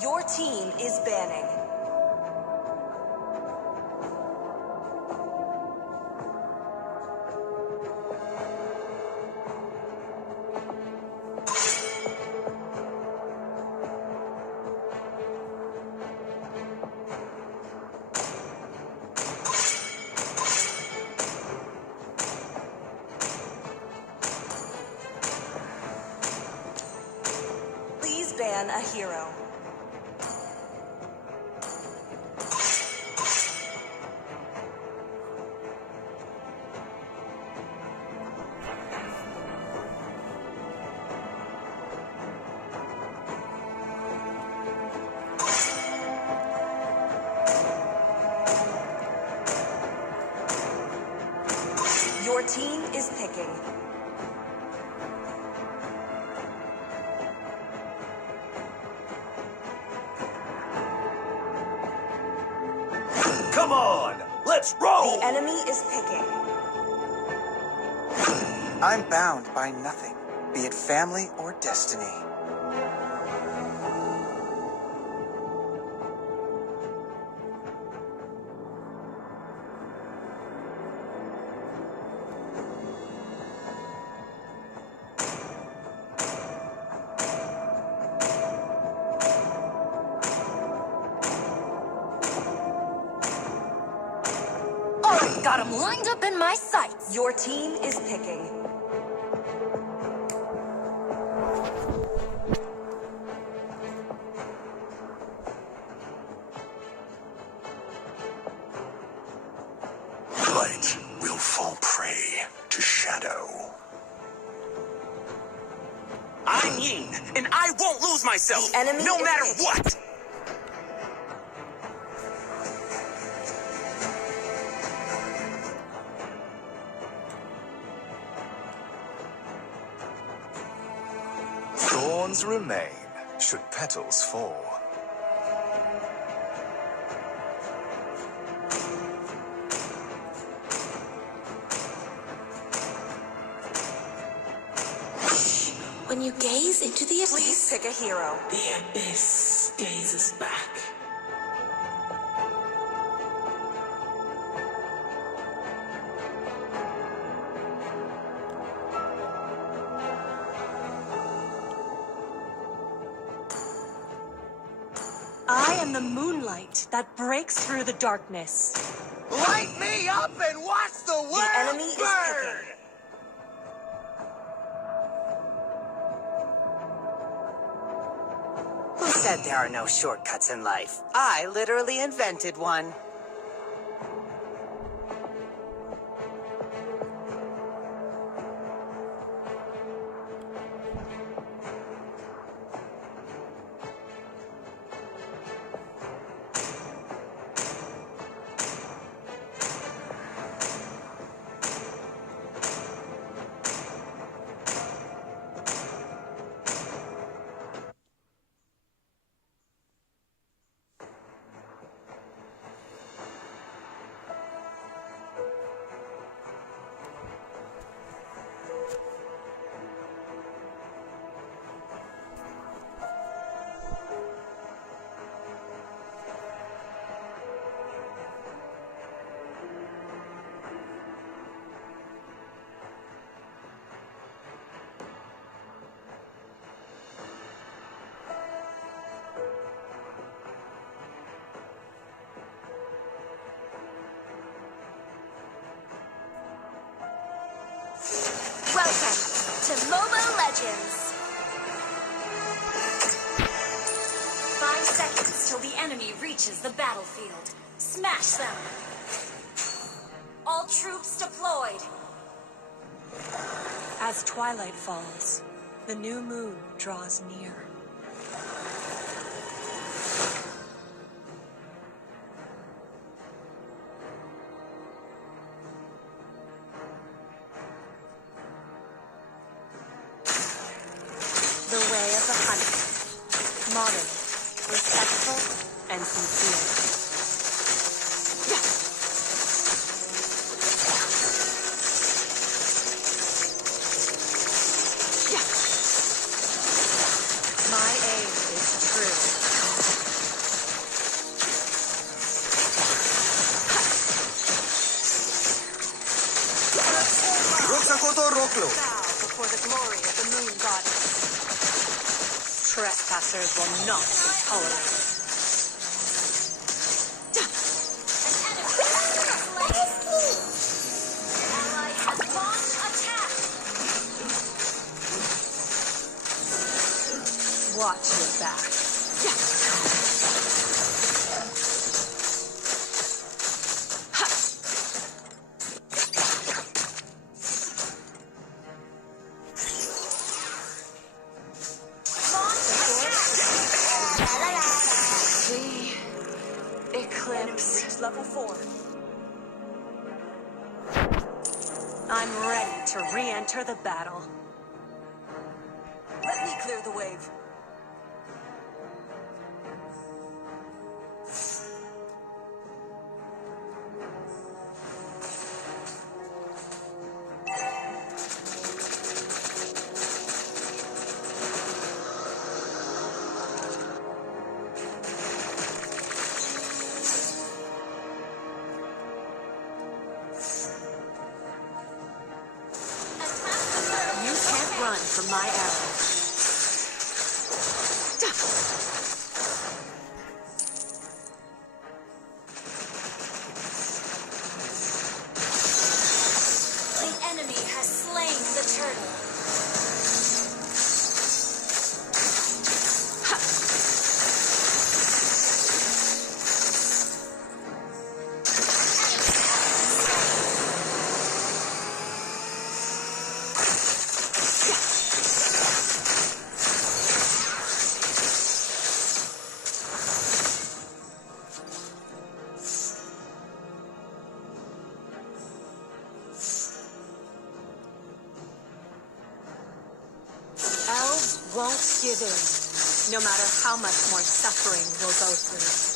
Your team is banning. Please ban a hero. Your team is picking. Come on, let's roll! The enemy is picking. I'm bound by nothing, be it family or destiny. Got him lined up in my sights. Your team is picking. Light will fall prey to shadow. I'm Ying, and I won't lose myself, The enemy no is matter picking. what! Thorns remain, should petals fall. When you gaze into the Please abyss, pick a hero. The abyss gazes back. I am the moonlight that breaks through the darkness. Light me up and watch the world The enemy is burn! picking. Who said there are no shortcuts in life? I literally invented one. welcome to Mobile Legends. until the enemy reaches the battlefield. Smash them! All troops deployed! As twilight falls, the new moon draws near. The way of the hunter. Modern, respectful, and sincere. My aim is true. Bow before the glory of the moon goddess. Trespassers will not be tolerated. Ally has launched attack! Watch your back. The eclipse. Reach level 4. I'm ready to re-enter the battle. Let me clear the wave. You can't run from my arrow. The enemy has slain the turtle. Elves won't give in, no matter how much more suffering we'll go through.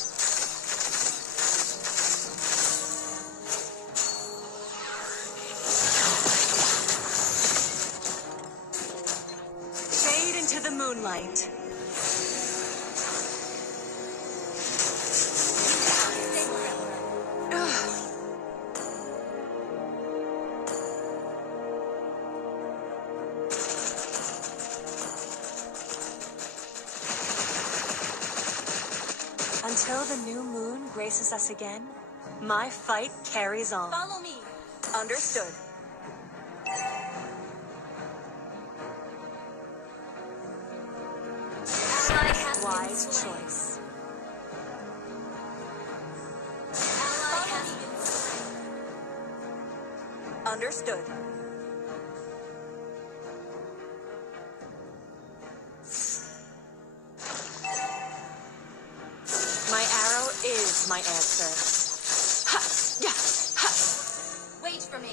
Fade into the moonlight. Until the new moon graces us again, my fight carries on. Follow me! Understood. Ally has been Wise slain. choice. Ally has been slain. Understood. My arrow is my answer. Ha! Yeah! Ha! Wait for me.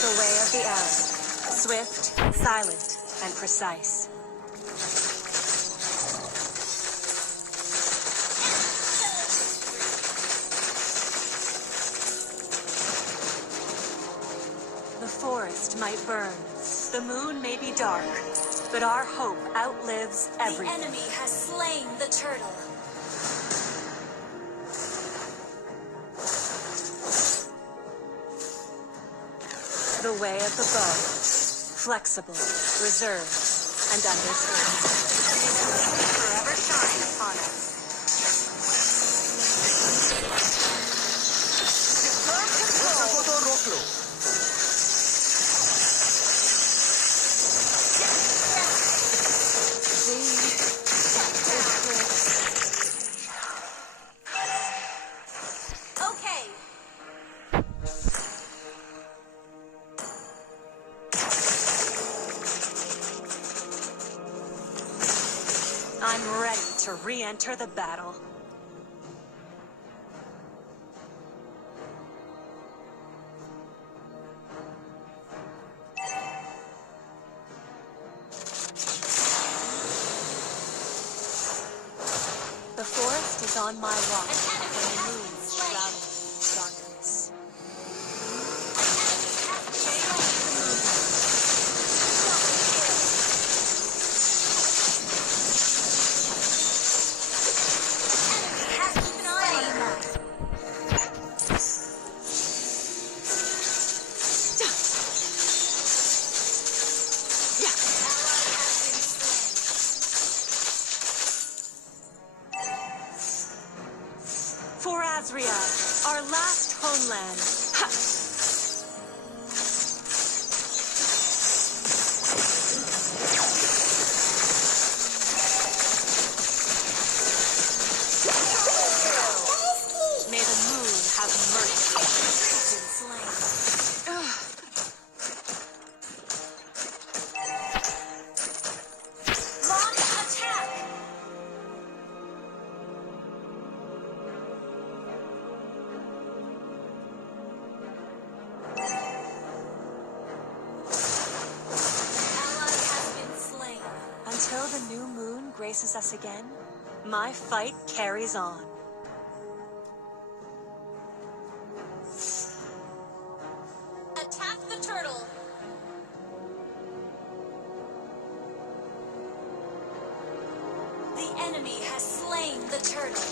The way of the arrow. Swift, silent, and precise. The forest might burn, the moon may be dark, but our hope outlives The everything. enemy has slain the turtle. The way of the bow. Flexible, reserved, and understood. Forever shine upon us. I'm ready to re-enter the battle. The forest is on my watch, and the moon is shrouded in darkness. For Azria, our last homeland. Ha! May the moon have mercy. Launch attack! Until the new moon graces us again, my fight carries on. Attack the turtle. The enemy has slain the turtle.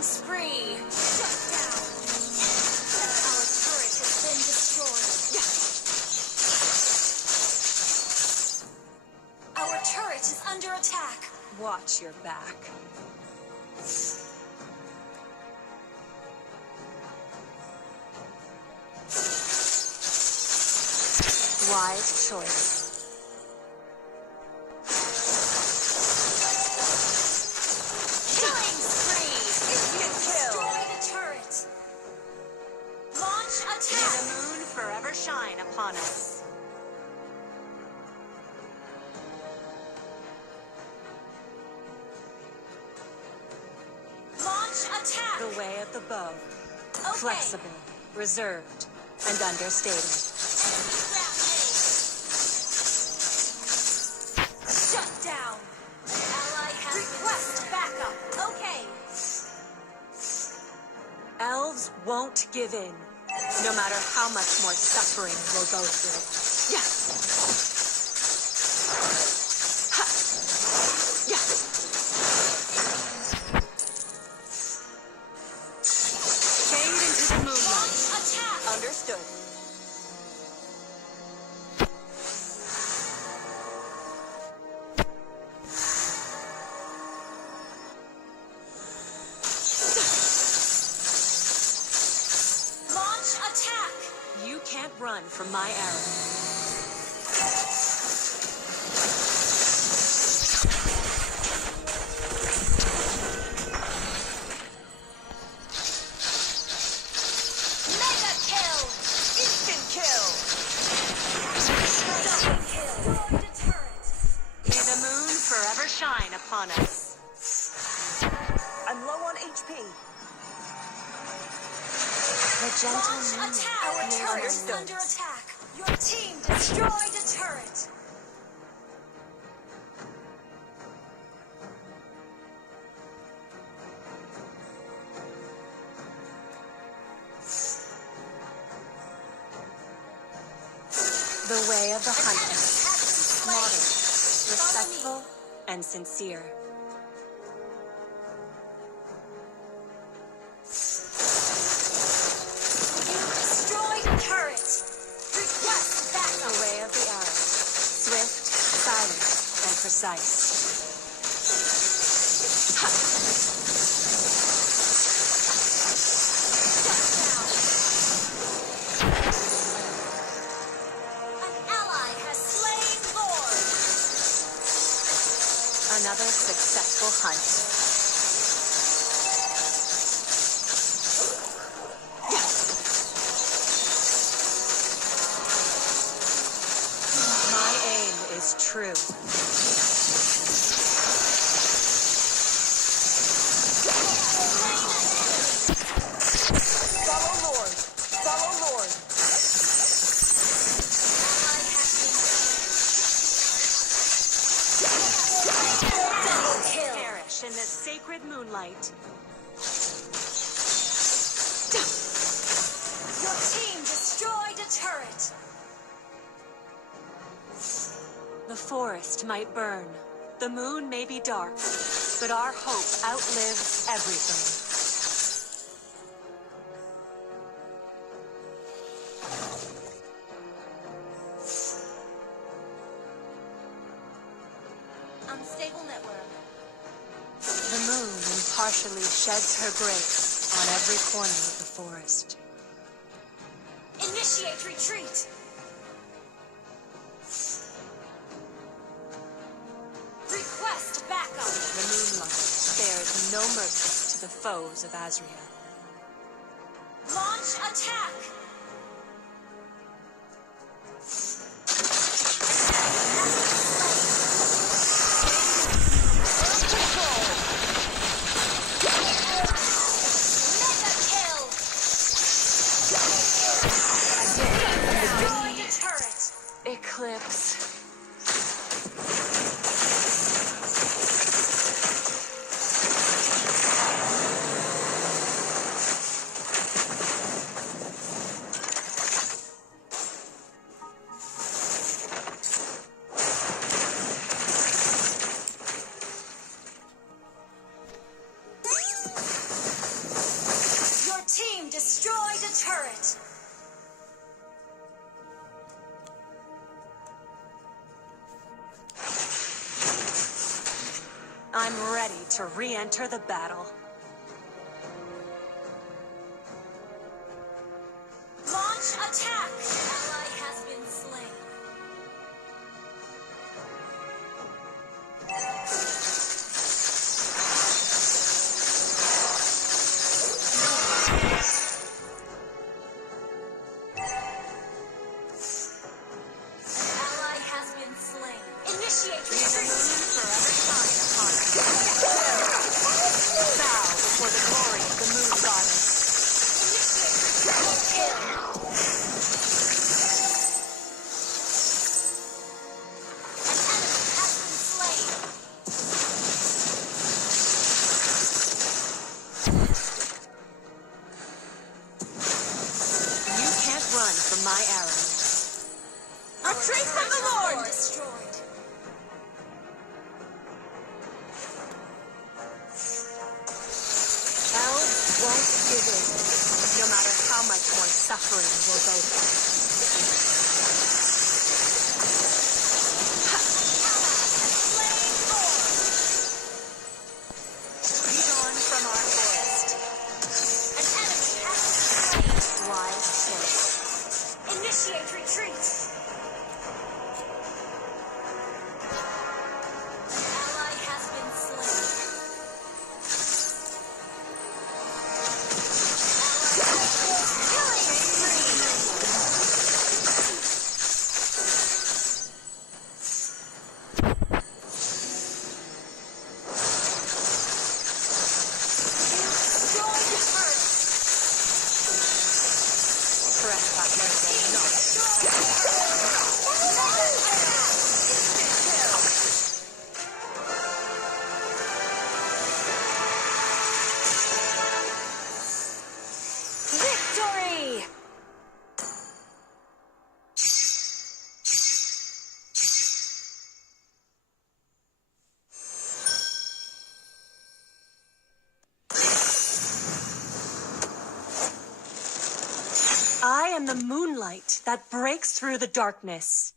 Spree! Shut down! Our turret has been destroyed. Our turret is under attack. Watch your back. Wise choice. Shine upon us. Launch attack! The way of the bow. Okay. Flexible, reserved, and understated. Shut down! Ally has request backup. Okay. Elves won't give in. No matter how much more suffering we'll go through. Yeah. Ha. Yeah. Fade into the moonlight. Attack! Understood. You can't run from my arrow. Mega kill! Instant kill! Double kill! Destroy the turret! May the moon forever shine upon us. I'm low on HP. The gentle Launch moon. attack! Our turret is under attack. Your team destroyed a turret. The way of the hunter. Slain. Modern, respectful, and sincere. You destroyed a turret. Request backup. The way of the arrow. Swift, silent, and precise. successful hunt. My aim is true. Follow Lord. Follow Lord. Double kill. Perish in the sacred moonlight. Your team destroyed a turret. The forest might burn. The moon may be dark. But our hope outlives everything. Unstable network. The moon impartially sheds her grace on every corner of the forest. Initiate retreat. Request backup. The moonlight spares no mercy to the foes of Azria. Launch attack. Mega kill. Destroyed a turret. Eclipse. Your team destroyed a turret. I'm ready to re-enter the battle. Launch attack. Ally has been slain. Ally has been slain. Initiate retreat. Forever shine upon us. Bow before the glory of the moon goddess. Initiate retreat. Kill. An enemy has been slain. You can't run from my arrows. Retreat from the Lord. Destroyed. Elves won't give in, no matter how much more suffering we'll go through. Lead on from our forest. An enemy has been slain. Wise choice. Initiate retreat. An ally has been slain. Killing spree. Destroyed the turret. Trespassers will not. Victory! I am the moonlight that breaks through the darkness.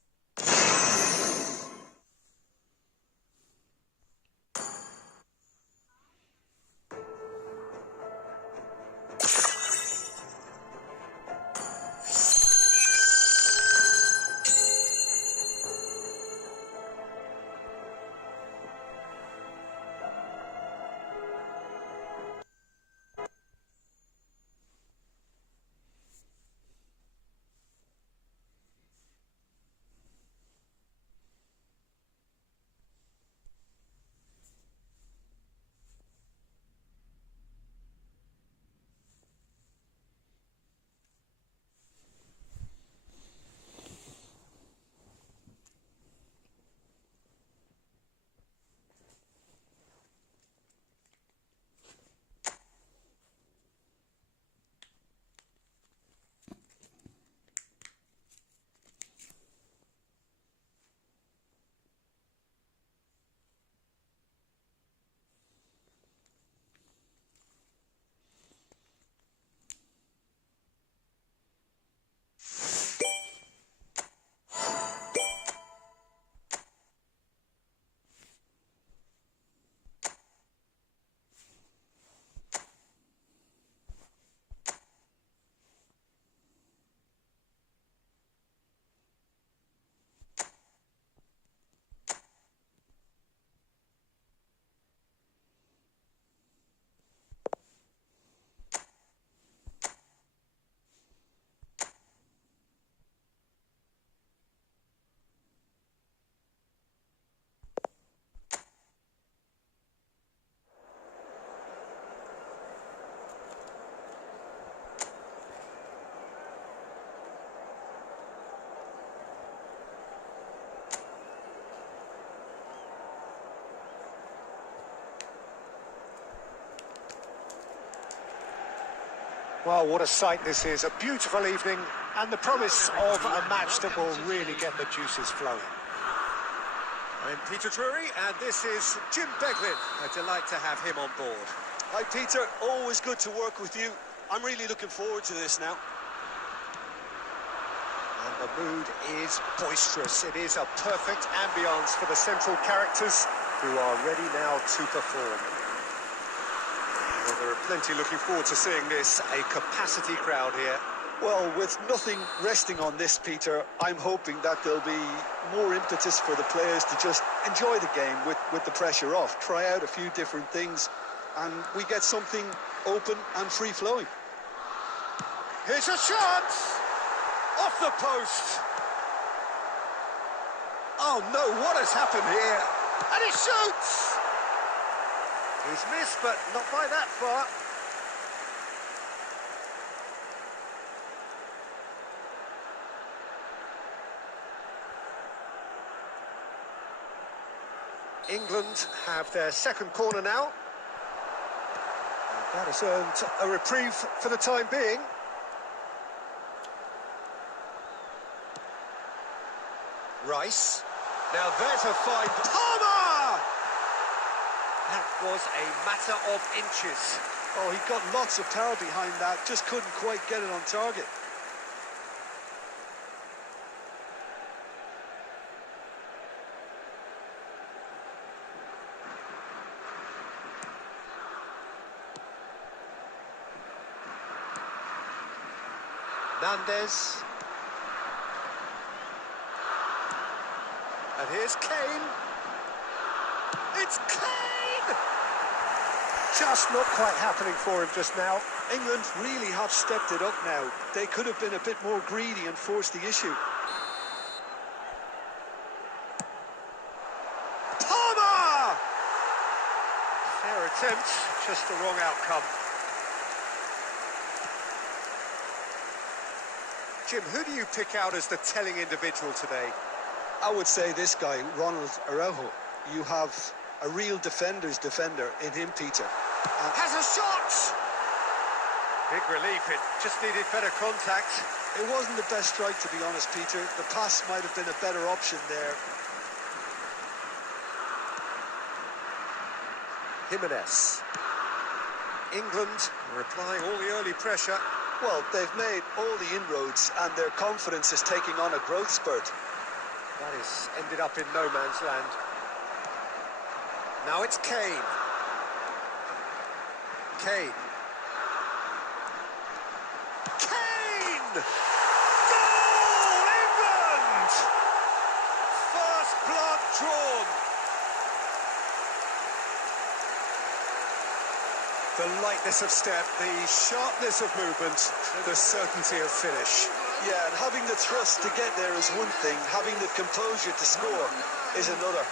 Well, what a sight this is. A beautiful evening and the promise of a match that will really get the juices flowing. I'm Peter Drury, and this is Jim Beglin. A delight to have him on board. Hi, Peter. Always good to work with you. I'm really looking forward to this now. And the mood is boisterous. It is a perfect ambience for the central characters who are ready now to perform. Well, there are plenty looking forward to seeing this. A capacity crowd here. Well, with nothing resting on this, Peter, I'm hoping that there'll be more impetus for the players to just enjoy the game with the pressure off, try out a few different things, and we get something open and free-flowing. Here's a shot! Off the post! Oh no, what has happened here? And he shoots! He's missed, but not by that far. England have their second corner now. And that has earned a reprieve for the time being. Rice. Now there's a fine... Palmer! That was a matter of inches. Oh, he got lots of power behind that, just couldn't quite get it on target. Nandez. And here's Kane. It's Kane! Just not quite happening for him just now. England really have stepped it up now. They could have been a bit more greedy and forced the issue. Palmer! Fair attempt, just the wrong outcome. Jim, who do you pick out as the telling individual today? I would say this guy, Ronald Araujo. You have a real defender's defender in him, Peter. Has a shot! Big relief, it just needed better contact. It wasn't the best strike, to be honest, Peter. The pass might have been a better option there. Jimenez. England are applying all the early pressure. Well, they've made all the inroads and their confidence is taking on a growth spurt. That has ended up in no man's land. Now it's Kane. Kane. Kane! Goal! England! First blood drawn. The lightness of step, the sharpness of movement, the certainty of finish. Yeah, and having the thrust to get there is one thing, having the composure to score is another.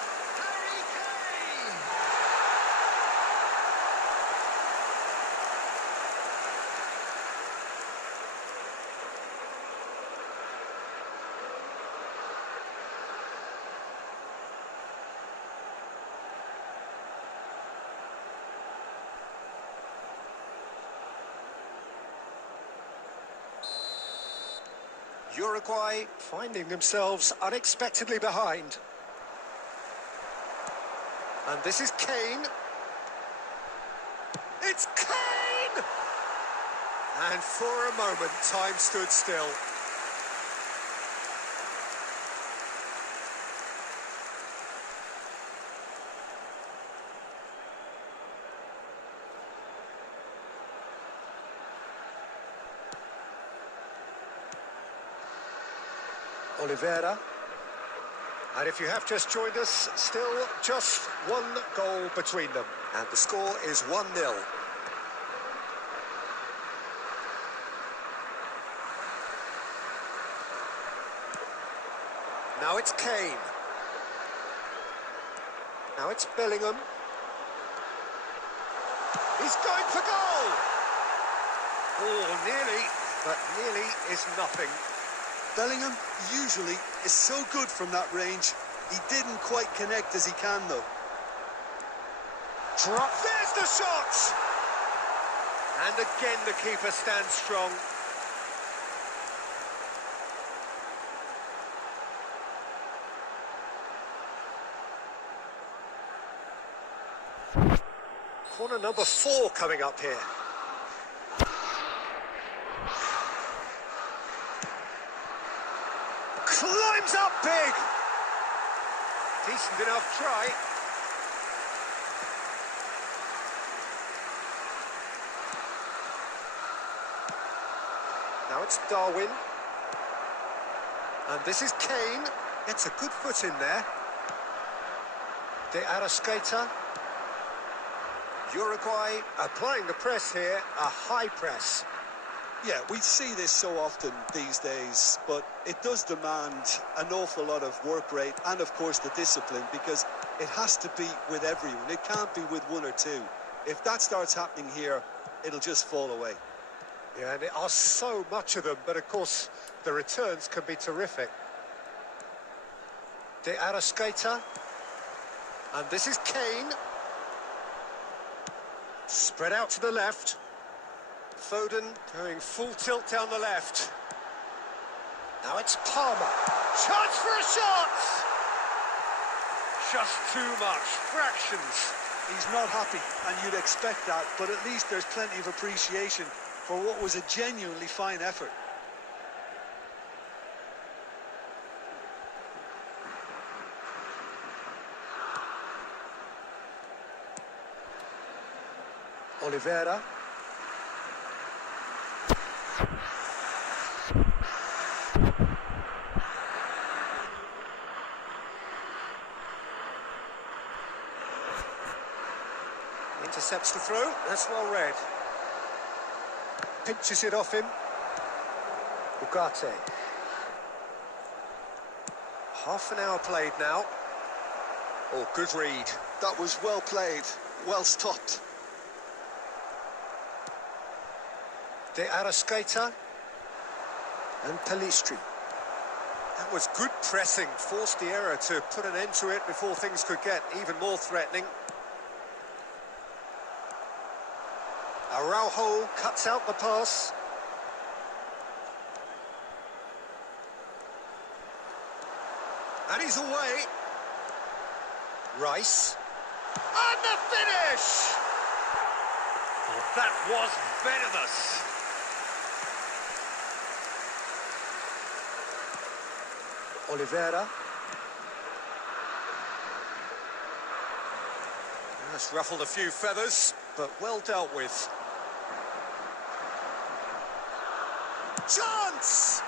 Uruguay finding themselves unexpectedly behind. And this is Kane. It's Kane! And for a moment, time stood still. Oliveira. And if you have just joined us, still just one goal between them. And the score is 1-0. Now it's Kane. Now it's Bellingham. He's going for goal! Oh, nearly, but nearly is nothing. Bellingham usually is so good from that range. He didn't quite connect as he can, though. Drop. There's the shot! And again, the keeper stands strong. Corner number 4 coming up here. Climbs up big. Decent enough try. Now it's Darwin. And this is Kane. Gets a good foot in there. De Arrascaeta. Uruguay applying the press here, a high press. Yeah, we see this so often these days, but it does demand an awful lot of work rate and, of course, the discipline, because it has to be with everyone. It can't be with one or two. If that starts happening here, it'll just fall away. Yeah, and there are so much of them, but of course, the returns can be terrific. De Arrascaeta. And this is Kane. Spread out to the left. Foden going full tilt down the left. Now it's Palmer. Chance for a shot! Just too much. Fractions. He's not happy, and you'd expect that, but at least there's plenty of appreciation for what was a genuinely fine effort. Oliveira. Intercepts the throw. That's well read. Pinches it off him. Ugarte. Half an hour played now. Oh, good read. That was well played, well stopped. De Arrascaeta and Pelistri. That was good pressing, forced the error to put an end to it before things could get even more threatening. Araujo cuts out the pass. And he's away. Rice. And the finish! Oh, that was venomous. Oliveira. That's ruffled a few feathers, but well dealt with. Chance!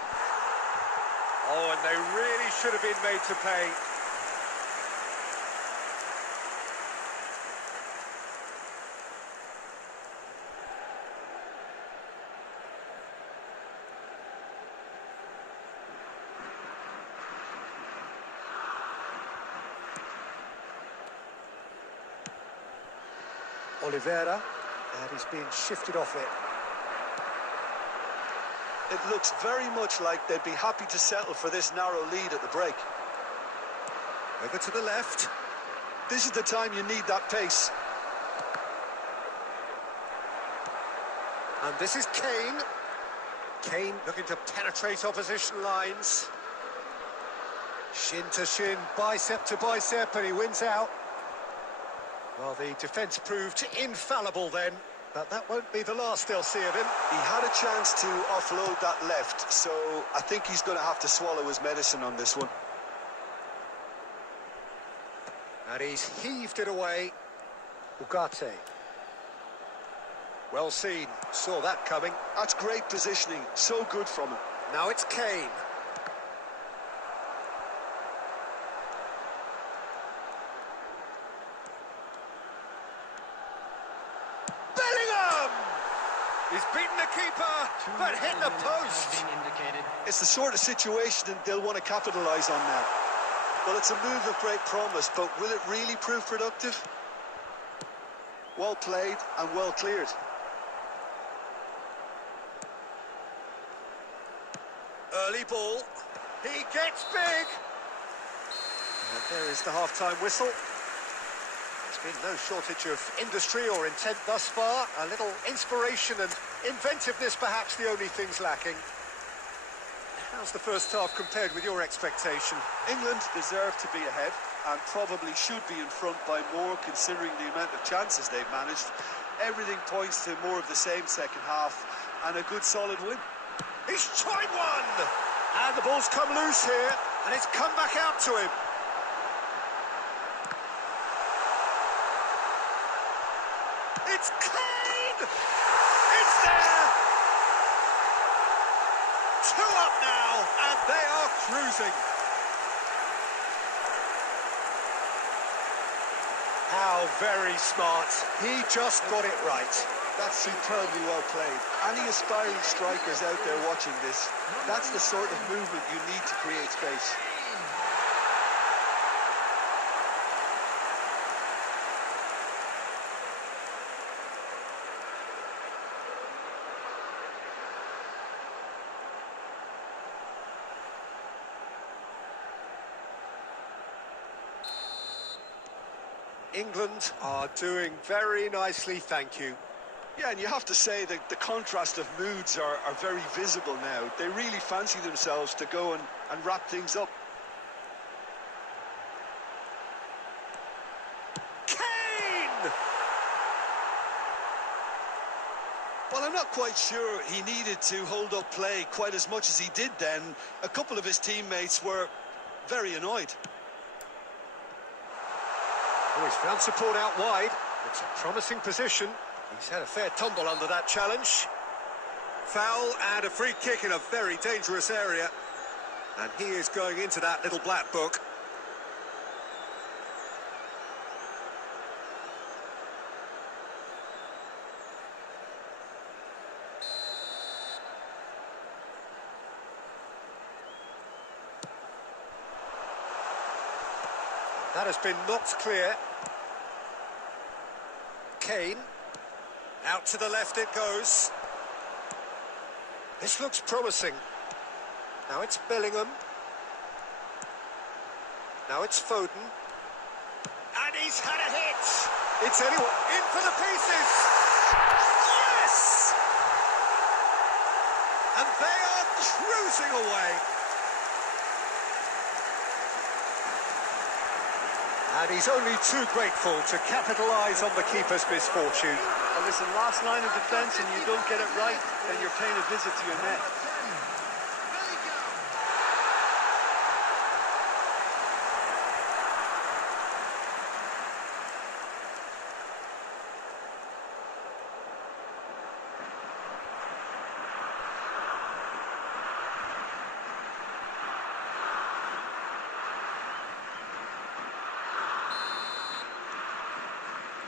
Oh, and they really should have been made to pay. Oliveira, and he's being shifted off it. It looks very much like they'd be happy to settle for this narrow lead at the break. Over to the left. This is the time you need that pace. And this is Kane. Kane looking to penetrate opposition lines. Shin to shin, bicep to bicep, and he wins out. Well, the defence proved infallible then, but that won't be the last they'll see of him. He had a chance to offload that left, so I think he's going to have to swallow his medicine on this one. And he's heaved it away. Ugarte. Well seen, saw that coming. That's great positioning, so good from him. Now it's Kane. He's beaten the keeper, but hit the post. It's the sort of situation they'll want to capitalise on now. Well, it's a move of great promise, but will it really prove productive? Well played and well cleared. Early ball. He gets big. And there is the half-time whistle. There's been no shortage of industry or intent thus far. A little inspiration and inventiveness, perhaps the only things lacking. How's the first half compared with your expectation? England deserve to be ahead and probably should be in front by more, considering the amount of chances they've managed. Everything points to more of the same second half and a good solid win. He's tried one! And the ball's come loose here, and it's come back out to him. It's Kane! It's there! 2 up now, and they are cruising. How very smart. He just got it right. That's superbly well played. Any aspiring strikers out there watching this, that's the sort of movement you need to create space. England are doing very nicely, thank you. Yeah, and you have to say that the contrast of moods are very visible now. They really fancy themselves to go and wrap things up. Kane! Well, I'm not quite sure he needed to hold up play quite as much as he did then. A couple of his teammates were very annoyed. Oh, he's found support out wide. It's a promising position. He's had a fair tumble under that challenge. Foul and a free kick in a very dangerous area. And he is going into that little black book. That has been knocked clear. Kane. Out to the left it goes. This looks promising. Now it's Bellingham. Now it's Foden. And he's had a hit. It's anyone. In for the pieces. Yes! And they are cruising away. And he's only too grateful to capitalise on the keeper's misfortune. Well, listen, last line of defence and you don't get it right, then you're paying a visit to your net.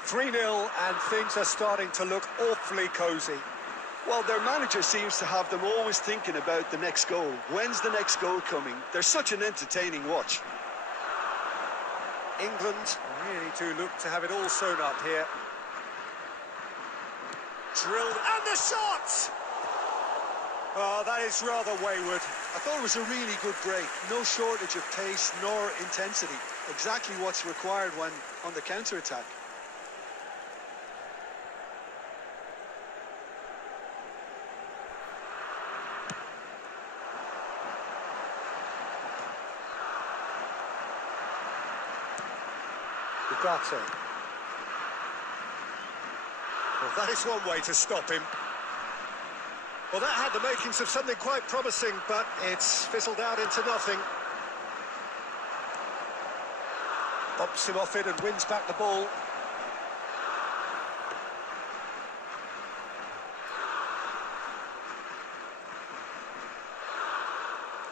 3-0 and things are starting to look awfully cosy. Well, their manager seems to have them always thinking about the next goal. When's the next goal coming? They're such an entertaining watch. England really do look to have it all sewn up here. Drilled, and the shot! Oh, that is rather wayward. I thought it was a really good break. No shortage of pace nor intensity. Exactly what's required when on the counter-attack. Ugarte. Well, that is one way to stop him. Well, that had the makings of something quite promising, but it's fizzled out into nothing. Bumps him off it and wins back the ball.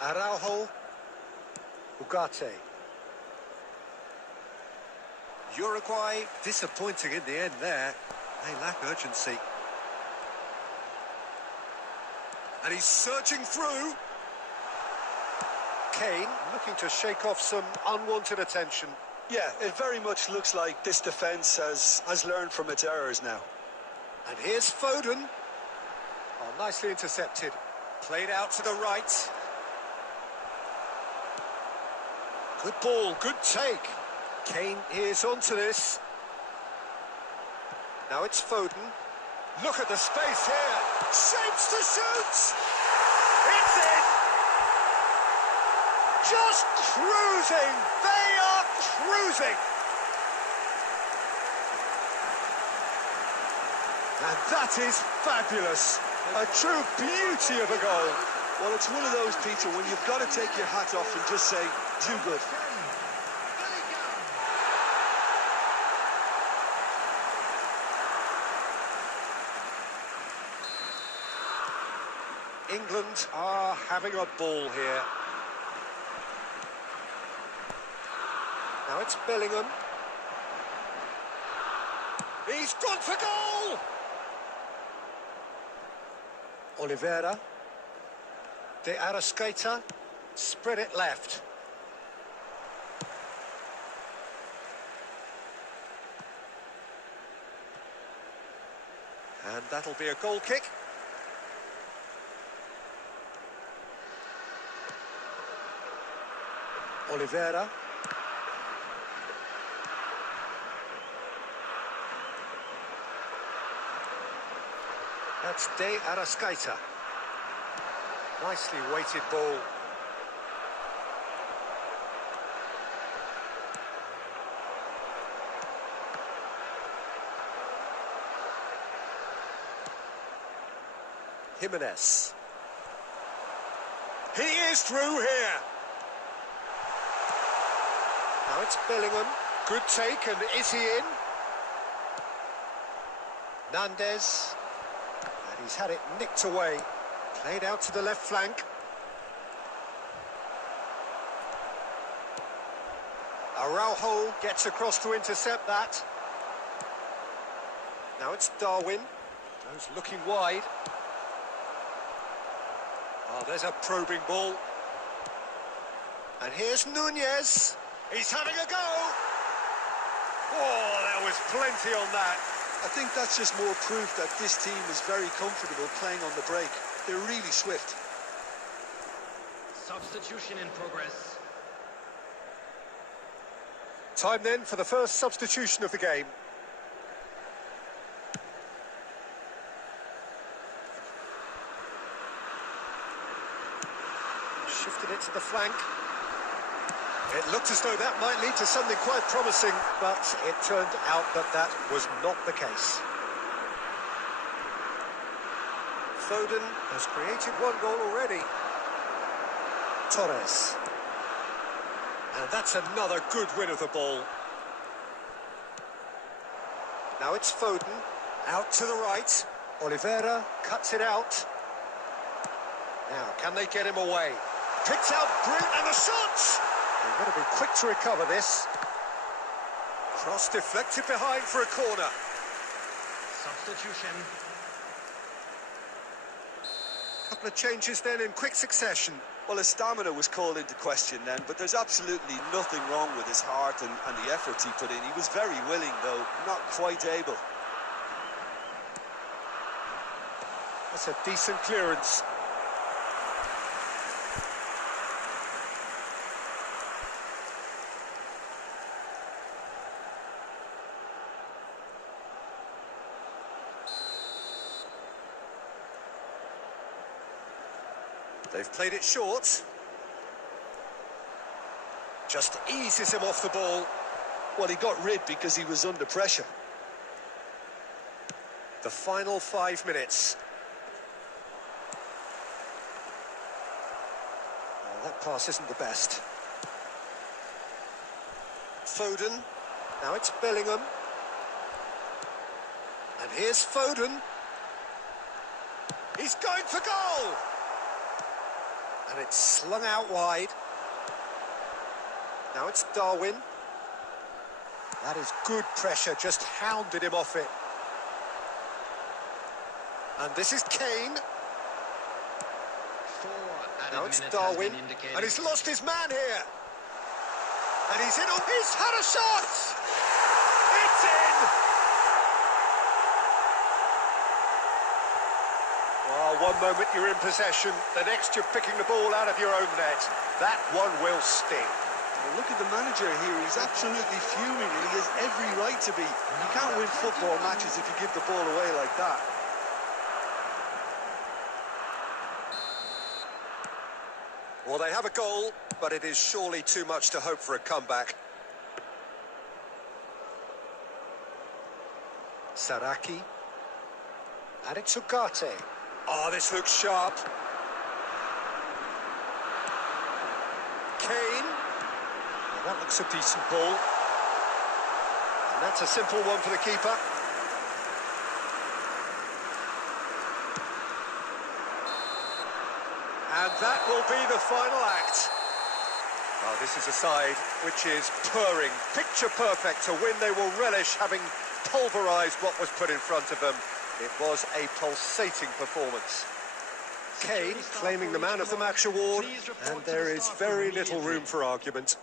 Araujo. Ugarte. Uruguay disappointing in the end there. They lack urgency. And he's surging through. Kane looking to shake off some unwanted attention. Yeah, it very much looks like this defence has learned from its errors now. And here's Foden. Oh, nicely intercepted. Played out to the right. Good ball, good take. Kane is onto this. Now it's Foden. Look at the space here. Shapes to shoot. It's in. Just cruising. They are cruising. And that is fabulous. A true beauty of a goal. Well, it's one of those, Peter, when you've got to take your hat off and just say, too good. England are having a ball here. Now it's Bellingham. He's gone for goal! Oliveira. De Arrascaeta. Spread it left. And that'll be a goal kick. Oliveira. That's De Arrascaeta. Nicely weighted ball. Jimenez. He is through here. Now it's Bellingham. Good take, and is he in? Nandez. And he's had it nicked away. Played out to the left flank. Araujo gets across to intercept that. Now it's Darwin. Goes looking wide. Oh, there's a probing ball. And here's Nunez. He's having a go. Oh, there was plenty on that. I think that's just more proof that this team is very comfortable playing on the break. They're really swift. Substitution in progress. Time then for the first substitution of the game. Shifted it to the flank. It looked as though that might lead to something quite promising, but it turned out that that was not the case. Foden has created one goal already. Torres. And that's another good win of the ball. Now it's Foden. Out to the right. Oliveira cuts it out. Now, can they get him away? Picks out Brute and the shot! They've got to be quick to recover this. Cross deflected behind for a corner. Substitution. Couple of changes then in quick succession. Well, his stamina was called into question then, but there's absolutely nothing wrong with his heart and the effort he put in. He was very willing, though, not quite able. That's a decent clearance. They've played it short. Just eases him off the ball. Well, he got rid because he was under pressure. The final 5 minutes. Oh, that pass isn't the best. Foden. Now it's Bellingham. And here's Foden. He's going for goal! And it's slung out wide. Now it's Darwin. That is good pressure, just hounded him off it. And this is Kane. Now it's Darwin. And he's lost his man here. And he's in. He's had a shot! It's in! Well, one moment you're in possession, the next you're picking the ball out of your own net. That one will sting. Well, look at the manager here. He's absolutely fuming, and he has every right to be. You can't win football matches if you give the ball away like that. Well, they have a goal, but it is surely too much to hope for a comeback. Saraki. And it's Ugarte. Oh, this looks sharp. Kane. Well, that looks a decent ball. And that's a simple one for the keeper. And that will be the final act. Oh, this is a side which is purring, picture perfect, to win. They will relish having pulverised what was put in front of them. It was a pulsating performance. Kane claiming the Man of the Match award, and there is very little room for argument.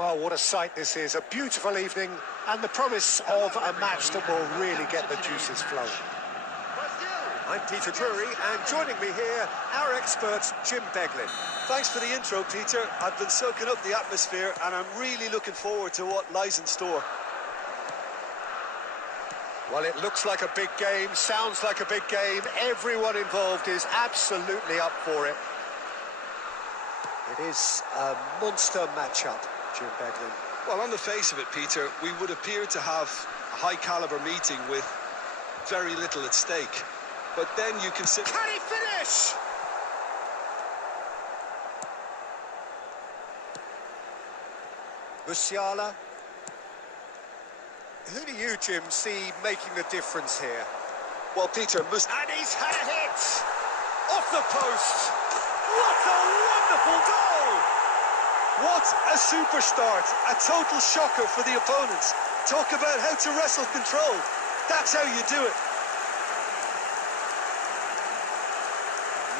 Well, what a sight this is. A beautiful evening and the promise of a match that will really get the juices flowing. I'm Peter Drury, and joining me here, our expert, Jim Beglin. Thanks for the intro, Peter. I've been soaking up the atmosphere, and I'm really looking forward to what lies in store. Well, it looks like a big game, sounds like a big game. Everyone involved is absolutely up for it. It is a monster matchup, Jim Beglin. Well, on the face of it, Peter, we would appear to have a high-caliber meeting with very little at stake. But then you consider... Can he finish? Musiala. Who do you, Jim, see making the difference here? Well, Peter, And he's had a hit! Off the post! What a wonderful goal! what a super start. A total shocker for the opponents. Talk about how to wrestle control. That's how you do it.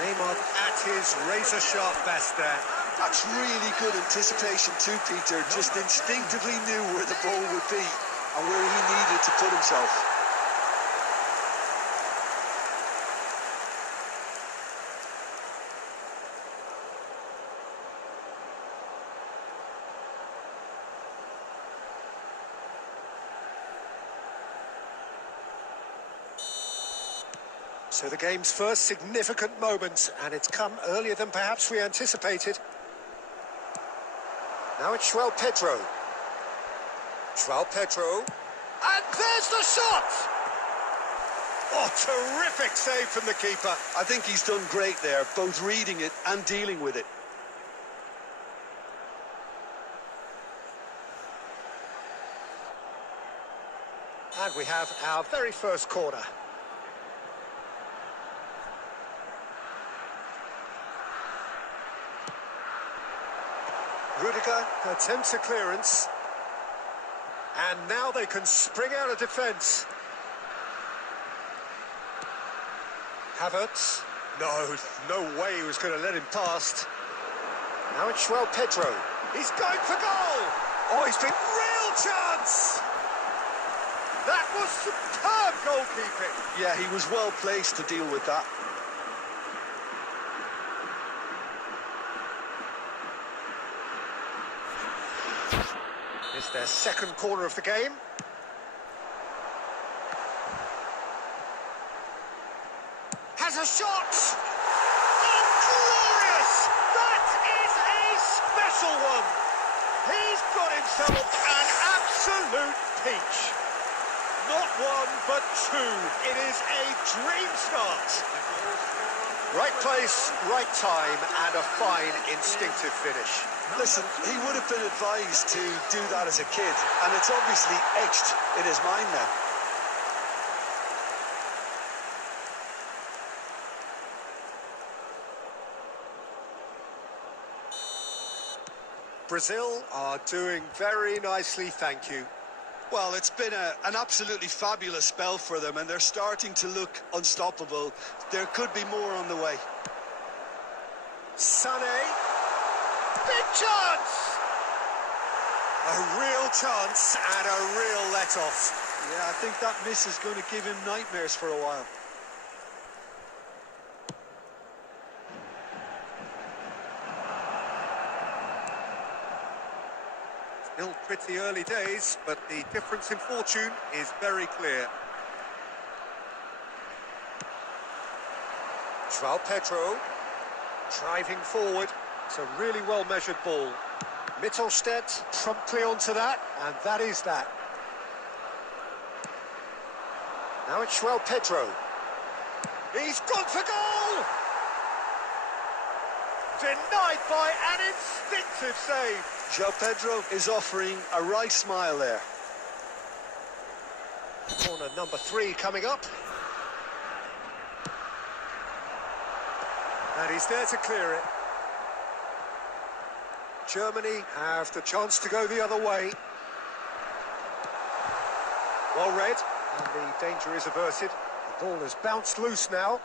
Neymar at his razor-sharp best there. That's really good anticipation too, Peter. Just instinctively knew where the ball would be and where he needed to put himself. So the game's first significant moment, and it's come earlier than perhaps we anticipated. Now it's João Pedro. João Pedro. And there's the shot! Oh, terrific save from the keeper. I think he's done great there, both reading it and dealing with it. And we have our very first corner. Rudiger attempts a clearance. And now they can spring out of defence. Havertz. No way he was going to let him past. Now it's João Pedro. He's going for goal! Oh, he's been real chance! That was superb goalkeeping! Yeah, he was well placed to deal with that. It's their second corner of the game. Has a shot! Oh, glorious! That is a special one! He's got himself an absolute peach. Not one, but two. It is a dream start. Right place, right time, and a fine instinctive finish. Listen, he would have been advised to do that as a kid, and it's obviously etched in his mind now. Brazil are doing very nicely, thank you. Well, it's been an absolutely fabulous spell for them, and they're starting to look unstoppable. There could be more on the way. Sané. Big chance! A real chance and a real let-off. Yeah, I think that miss is going to give him nightmares for a while. Still pretty early days, but the difference in fortune is very clear. João Pedro driving forward. It's a really well-measured ball. Mittelstedt promptly onto that, and that is that. Now it's João Pedro. He's gone for goal! Denied by an instinctive save. João Pedro is offering a right smile there. Corner number 3 coming up. And he's there to clear it. Germany have the chance to go the other way. Well read, and the danger is averted. The ball has bounced loose now.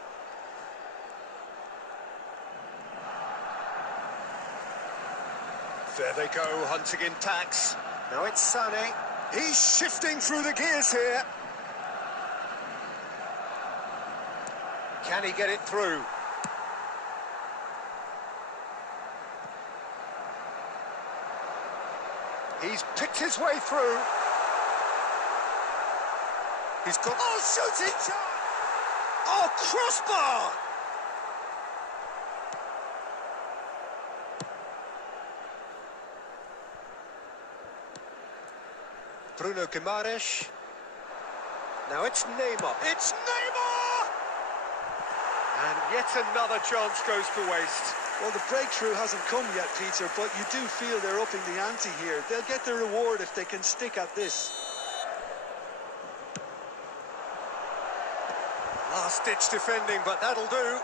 There they go, hunting in packs. Now it's Sané. He's shifting through the gears here. Can he get it through? He's picked his way through. He's got... Oh, shooting chance! Oh, crossbar! Bruno Guimaraes. Now it's Neymar. It's Neymar! And yet another chance goes to waste. Well, the breakthrough hasn't come yet, Peter, but you do feel they're upping the ante here. They'll get their reward if they can stick at this. Last-ditch defending, but that'll do.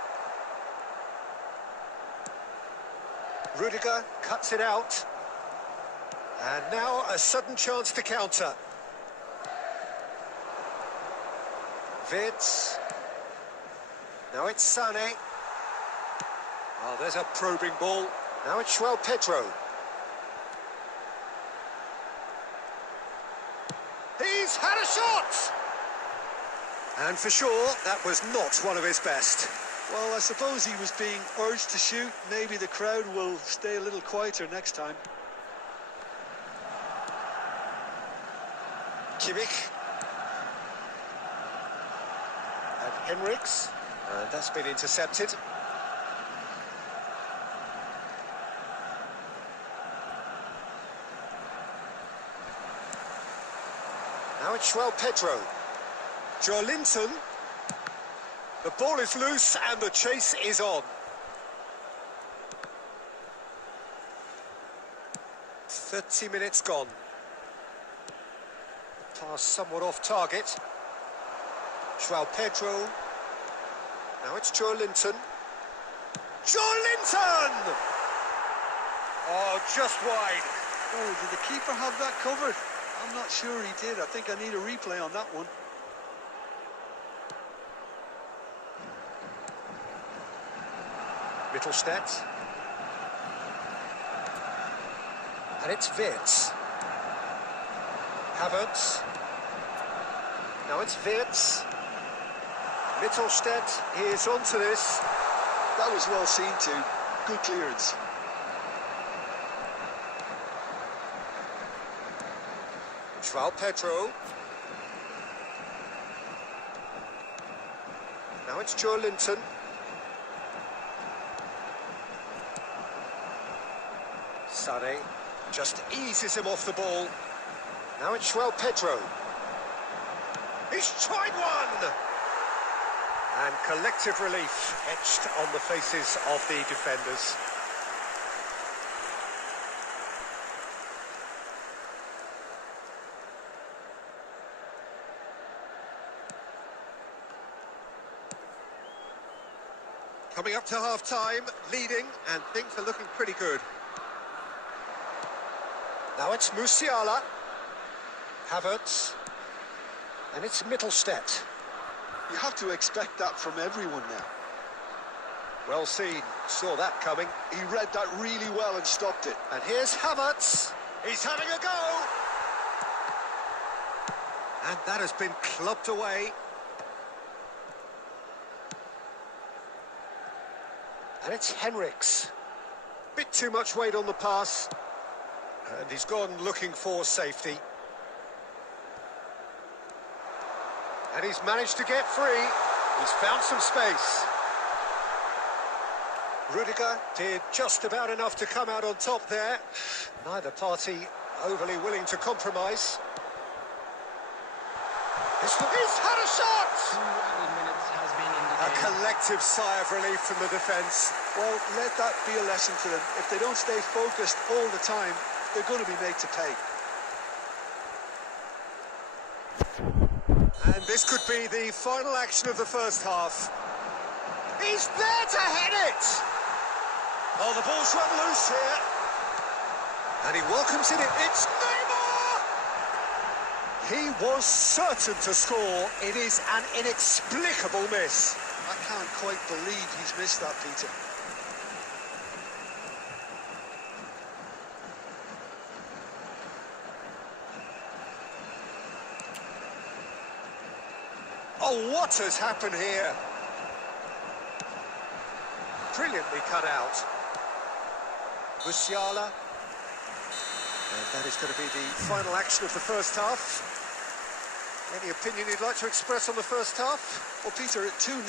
Rudiger cuts it out. And now a sudden chance to counter. Wirtz. Now it's Sané. Oh, there's a probing ball. Now it's João Pedro. He's had a shot! And for sure, that was not one of his best. Well, I suppose he was being urged to shoot. Maybe the crowd will stay a little quieter next time. Kimmich. And Henriks. And that's been intercepted. Now it's João Pedro. Joelinton. The ball is loose and the chase is on. 30 minutes gone. Pass somewhat off target. João Pedro. Now it's Joelinton. Joelinton! Oh, just wide. Oh, did the keeper have that covered? I'm not sure he did. I think I need a replay on that one. Mittelstedt. And it's Wirtz. Havertz. Now it's Wirtz. Mittelstedt is onto this. That was well seen too. Good clearance. João Pedro. Now it's Joe Linton. Sane just eases him off the ball. Now it's João Pedro. He's tried one! And collective relief etched on the faces of the defenders. Coming up to half-time, leading, and things are looking pretty good. Now it's Musiala. Havertz. And it's Mittelstedt. You have to expect that from everyone now. Well seen. Saw that coming. He read that really well and stopped it. And here's Havertz. He's having a go. And that has been clubbed away. And it's Henriks. Bit too much weight on the pass. And he's gone looking for safety. And he's managed to get free. He's found some space. Rudiger did just about enough to come out on top there. Neither party overly willing to compromise. He's had a shot! 2 added minutes has been indicated. A collective sigh of relief from the defence. Well, let that be a lesson to them. If they don't stay focused all the time, they're going to be made to pay. And this could be the final action of the first half. He's there to head it! Oh, the ball's run loose here. And he welcomes it in. It's Neymar! He was certain to score. It is an inexplicable miss. I can't quite believe he's missed that, Peter. Oh, what has happened here? Brilliantly cut out. Musiala. And that is going to be the final action of the first half. Any opinion you'd like to express on the first half? Well, Peter, at 2-0,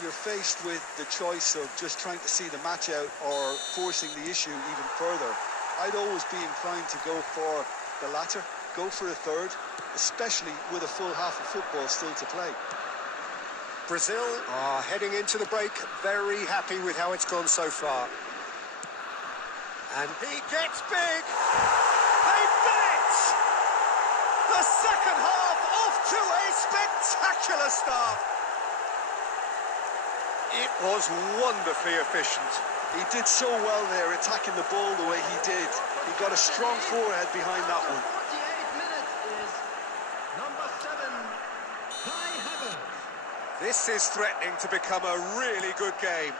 you're faced with the choice of just trying to see the match out or forcing the issue even further. I'd always be inclined to go for the latter, go for a third, especially with a full half of football still to play. Brazil are heading into the break very happy with how it's gone so far. And he gets big! They've done it! The second half off to a spectacular start! It was wonderfully efficient. He did so well there, attacking the ball the way he did. He got a strong forehead behind that one. 48 minutes is number 7, Kai Havertz. This is threatening to become a really good game.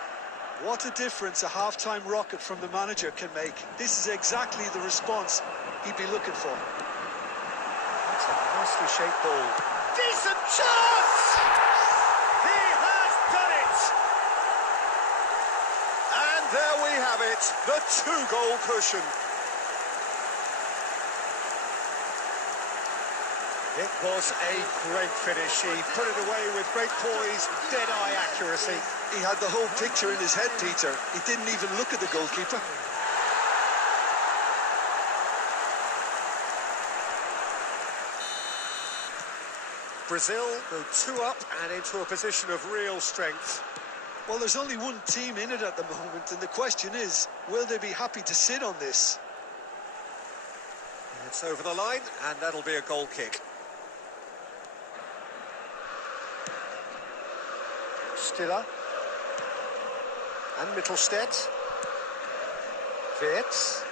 What a difference a half-time rocket from the manager can make. This is exactly the response he'd be looking for. That's a nicely shaped ball. Decent chance! He has done it! And there we have it, the 2-goal cushion. It was a great finish. He put it away with great poise, dead-eye accuracy. He had the whole picture in his head, Peter. He didn't even look at the goalkeeper. Brazil go 2 up and into a position of real strength. Well, there's only one team in it at the moment, and the question is, will they be happy to sit on this? It's over the line, and that'll be a goal kick. Stiller. And Mittelstedt. Wirtz.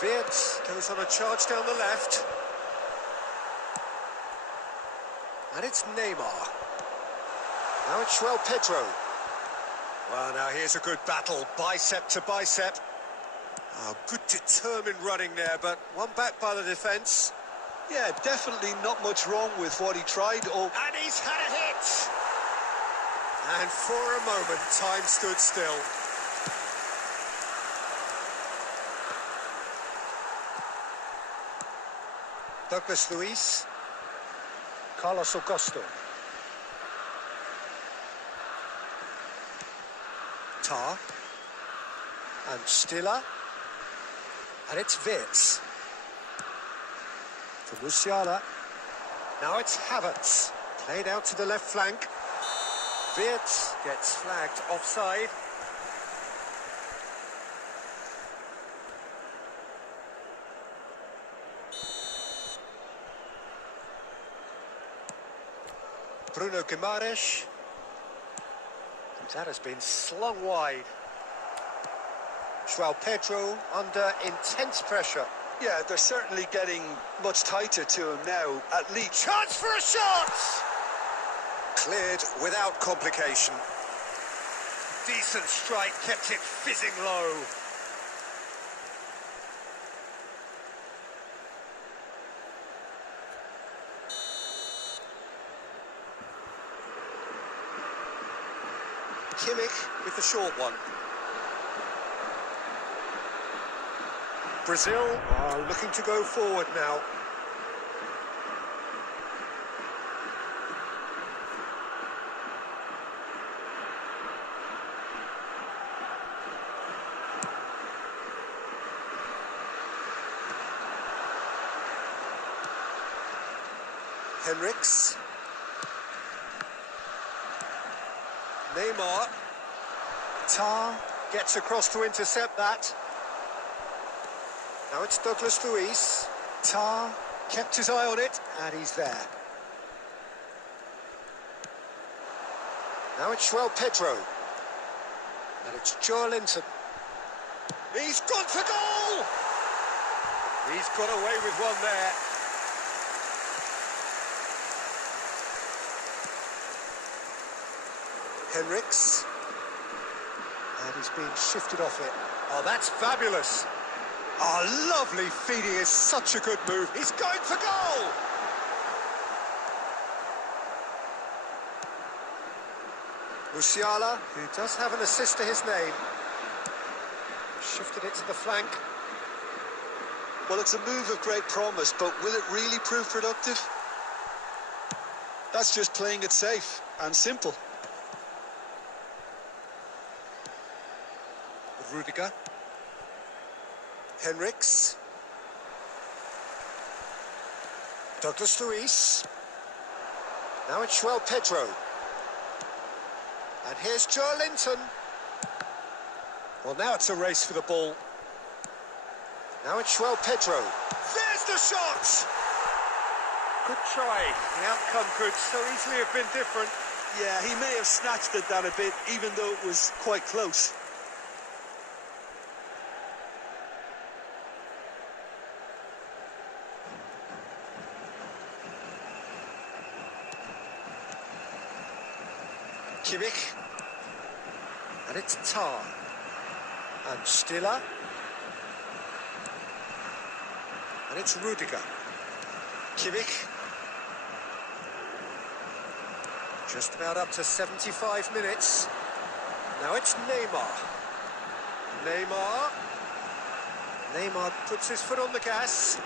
Wirtz goes on a charge down the left. And it's Neymar. Now it's João Pedro. Well, now here's a good battle, bicep to bicep. Oh, good determined running there, but one back by the defence. Yeah, definitely not much wrong with what he tried. And he's had a hit! And for a moment, time stood still. Douglas Luiz. Carlos Augusto. Tar. And Stiller. And it's Wirtz. To Musiala. Now it's Havertz. Played out to the left flank. Wirtz gets flagged offside. Bruno Guimaraes. That has been slung wide. João Pedro under intense pressure. Yeah, they're certainly getting much tighter to him now, at least. Chance for a shot! Cleared without complication. Decent strike, kept it fizzing low. Kimmich with the short one. Brazil are looking to go forward now. Henriks. Neymar. Tar gets across to intercept that. Now it's Douglas Luiz. Tar kept his eye on it, and he's there. Now it's João Pedro. And it's Joelinton. He's gone for goal! He's got away with one there. Henriks. And he's being shifted off it. Oh, that's fabulous. Oh, lovely feeding is such a good move. He's going for goal! Musiala, who does have an assist to his name. Shifted it to the flank. Well, it's a move of great promise, but will it really prove productive? That's just playing it safe and simple. With Rudiger. Henriks. Douglas Luiz. Now it's João Pedro. And here's Joelinton. Well, now it's a race for the ball. Now it's João Pedro. There's the shot! Good try. The outcome could so easily have been different. Yeah, he may have snatched at that a bit, even though it was quite close. Kimmich. And it's Tar. And Stiller. And it's Rudiger. Kimmich. Just about up to 75 minutes. Now it's Neymar. Neymar puts his foot on the gas.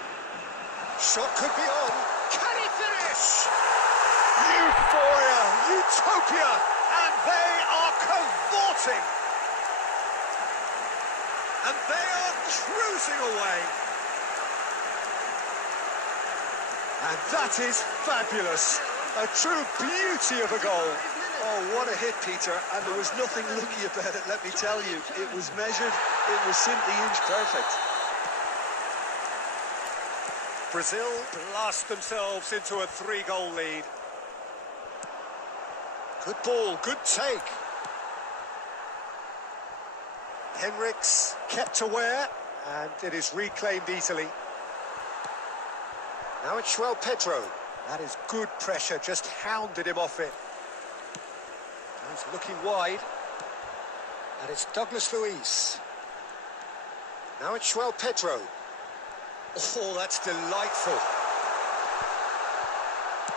Shot could be on. Can he finish? Euphoria, utopia, and they are cavorting. And they are cruising away. And that is fabulous. A true beauty of a goal. Oh, what a hit, Peter. And there was nothing lucky about it, let me tell you. It was measured. It was simply inch perfect. Brazil blast themselves into a 3-goal lead. Good ball, good take. Henriks kept aware, and it is reclaimed easily. Now it's João Pedro. That is good pressure, just hounded him off it. He's looking wide. And it's Douglas Luiz. Now it's João Pedro. Oh, that's delightful.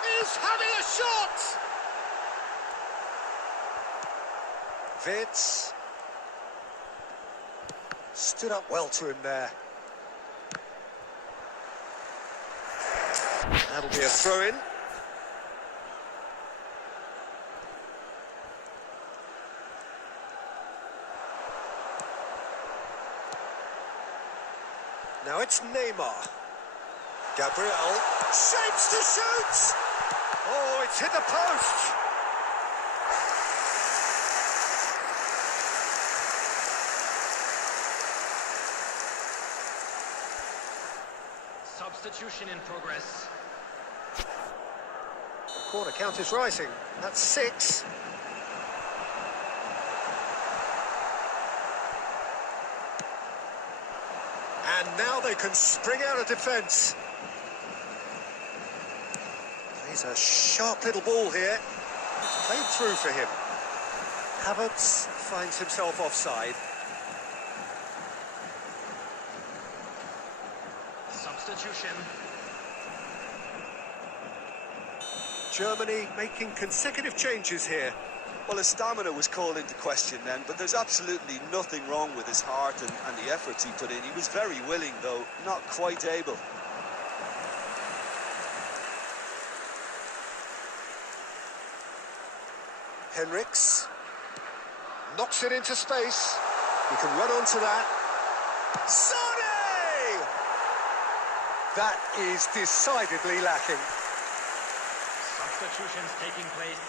He's having a shot! Wirtz. Stood up well to him there. That'll be a throw-in. Now it's Neymar. Gabriel shapes to shoot! Oh, it's hit the post! Substitution in progress. The corner count is rising. That's 6. And now they can spring out of defence. Plays a sharp little ball here. It's played through for him. Havertz finds himself offside. Substitution. Germany making consecutive changes here. Well, his stamina was called into question then, but there's absolutely nothing wrong with his heart and the efforts he put in. He was very willing, though, not quite able. Henriks knocks it into space. He can run onto that. Sane! That is decidedly lacking. Substitutions taking place.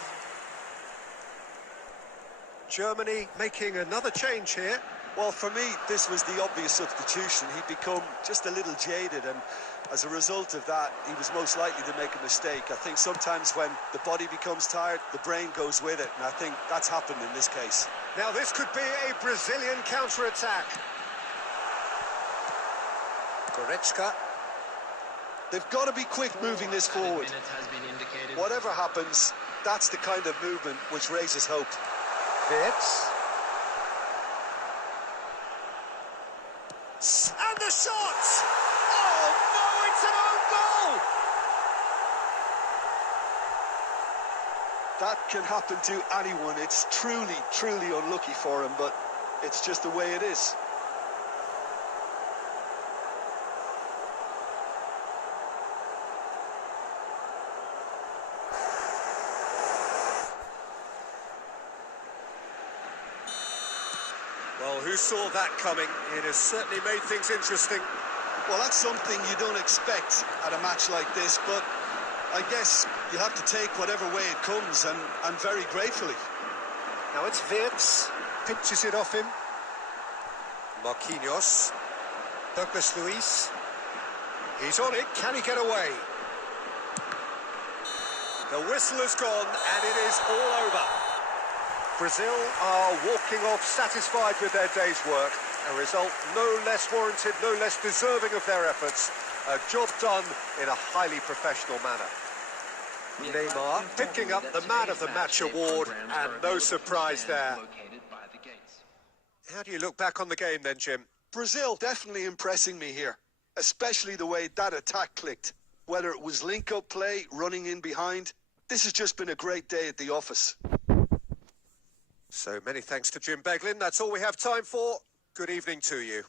Germany making another change here. Well, for me, this was the obvious substitution. He'd become just a little jaded, and as a result of that, he was most likely to make a mistake. I think sometimes when the body becomes tired, the brain goes with it, and I think that's happened in this case. Now this could be a Brazilian counter-attack. Goretzka. They've got to be quick moving this forward. Has been indicated. Whatever happens, that's the kind of movement which raises hope. Wirtz. And the shot! Oh no, it's an own goal! That can happen to anyone. It's truly, truly unlucky for him, but it's just the way it is. Well, who saw that coming? It has certainly made things interesting. Well, that's something you don't expect at a match like this, but I guess you have to take whatever way it comes, and very gratefully. Now it's Wirtz, pinches it off him. Marquinhos, Douglas Luiz. He's on it, can he get away? The whistle has gone, and it is all over. Brazil are walking off satisfied with their day's work. A result no less warranted, no less deserving of their efforts. A job done in a highly professional manner. Neymar picking up the Man of the Match award, and no surprise there. How do you look back on the game then, Jim? Brazil definitely impressing me here, especially the way that attack clicked. Whether it was link-up play, running in behind, this has just been a great day at the office. So many thanks to Jim Beglin. That's all we have time for. Good evening to you.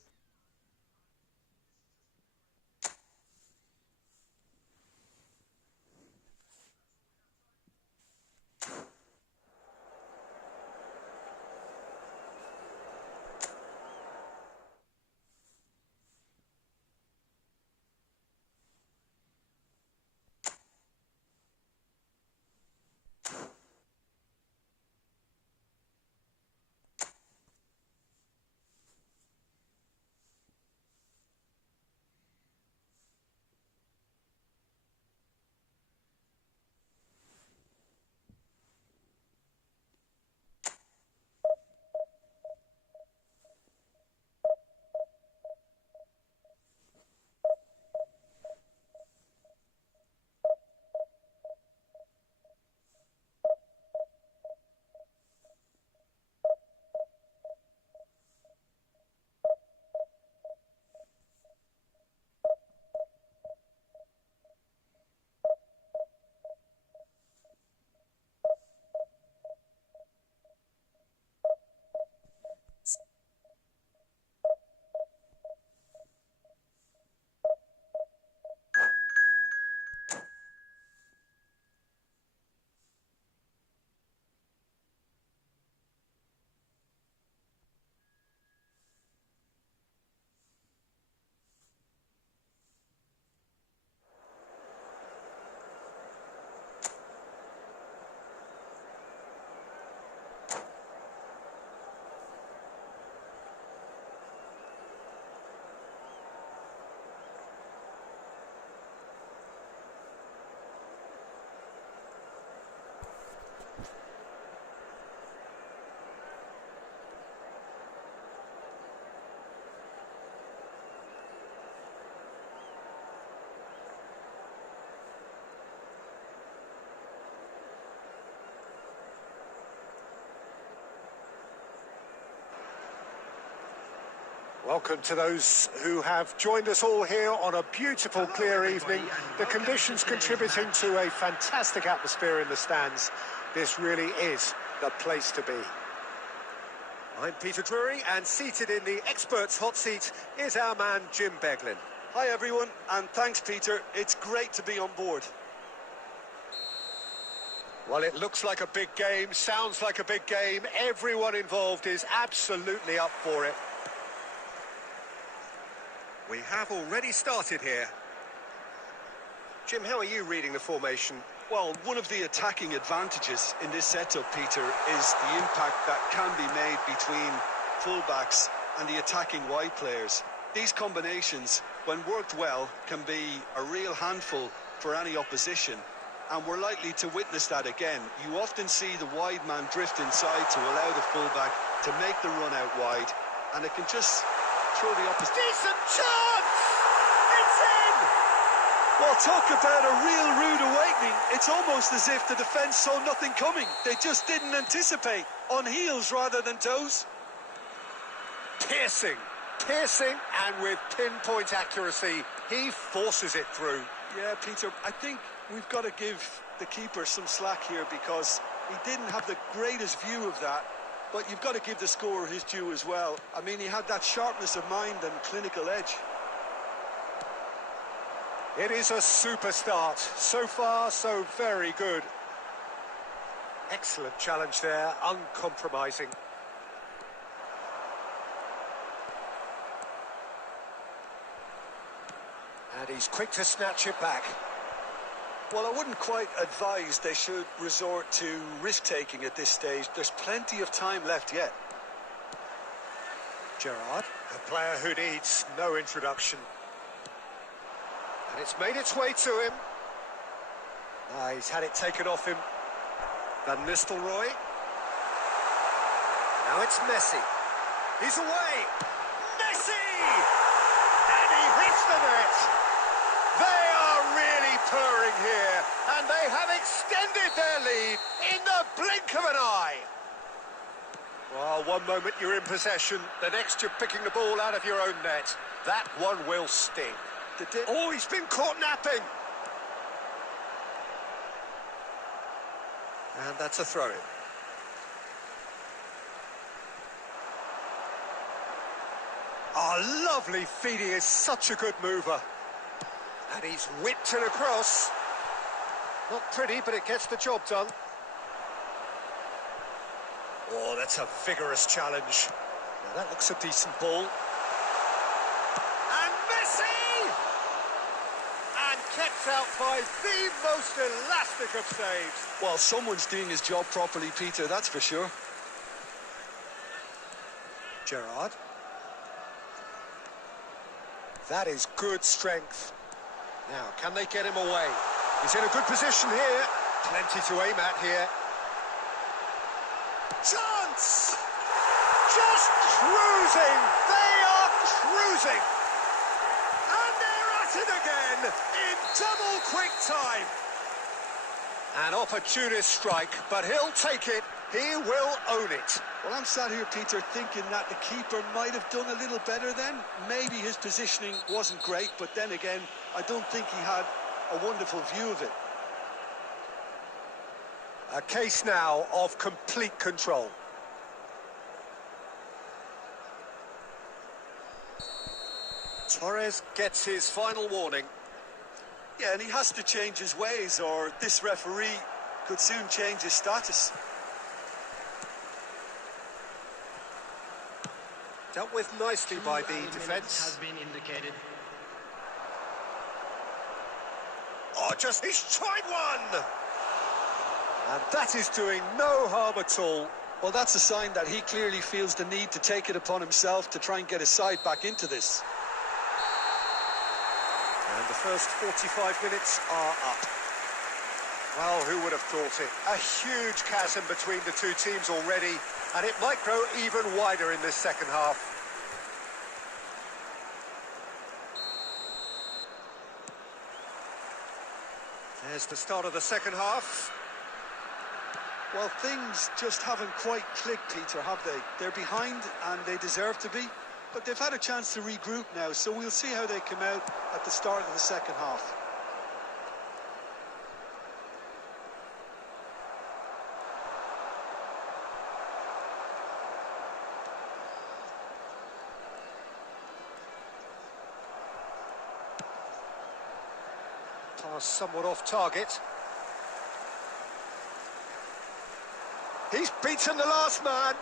Welcome to those who have joined us all here on a beautiful, clear evening. The conditions contributing to a fantastic atmosphere in the stands. This really is the place to be. I'm Peter Drury, and seated in the experts' hot seat is our man Jim Beglin. Hi everyone, and thanks Peter. It's great to be on board. Well, it looks like a big game, sounds like a big game. Everyone involved is absolutely up for it. We have already started here. Jim, how are you reading the formation? Well, one of the attacking advantages in this setup, Peter, is the impact that can be made between fullbacks and the attacking wide players. These combinations, when worked well, can be a real handful for any opposition, and we're likely to witness that again. You often see the wide man drift inside to allow the fullback to make the run out wide, and it can just throw the opposition. Decent chance! It's in! Well, talk about a real rude awakening. It's almost as if the defence saw nothing coming. They just didn't anticipate. On heels rather than toes. Piercing, and with pinpoint accuracy, he forces it through. Yeah, Peter, I think we've got to give the keeper some slack here because he didn't have the greatest view of that. But you've got to give the scorer his due as well. I mean, he had that sharpness of mind and clinical edge. It is a super start. So far, so very good. Excellent challenge there, uncompromising. And he's quick to snatch it back. Well, I wouldn't quite advise they should resort to risk-taking at this stage. There's plenty of time left yet. Gerrard, a player who needs no introduction. And it's made its way to him. He's had it taken off him. Van Nistelrooy. Now it's Messi. He's away. Messi! And he hits the net. They are really purring here, and they have extended their lead in the blink of an eye. Well, one moment you're in possession, the next you're picking the ball out of your own net. That one will sting. Oh, he's been caught napping. And that's a throw-in. Oh, lovely feed. He is such a good mover. And he's whipped it across. Not pretty, but it gets the job done. Oh, that's a vigorous challenge. Now, that looks a decent ball. And Messi! And kept out by the most elastic of saves. Well, someone's doing his job properly, Peter, that's for sure. Gerrard. That is good strength. Now, can they get him away? He's in a good position here. Plenty to aim at here. Chance! Just cruising! They are cruising! And they're at it again in double quick time. An opportunist strike, but he'll take it. He will own it. Well, I'm sat here, Peter, thinking that the keeper might have done a little better then. Maybe his positioning wasn't great, but then again, I don't think he had a wonderful view of it. A case now of complete control. Torres gets his final warning. Yeah, and he has to change his ways, or this referee could soon change his status. Dealt with nicely by the defence. Has been indicated. Oh, he's tried one! And that is doing no harm at all. Well, that's a sign that he clearly feels the need to take it upon himself to try and get his side back into this. And the first 45 minutes are up. Well, who would have thought it? A huge chasm between the two teams already, and it might grow even wider in this second half. There's the start of the second half. Well, things just haven't quite clicked, Peter, have they? They're behind, and they deserve to be. but they've had a chance to regroup now, so we'll see how they come out at the start of the second half. Pass somewhat off target. He's beaten the last man.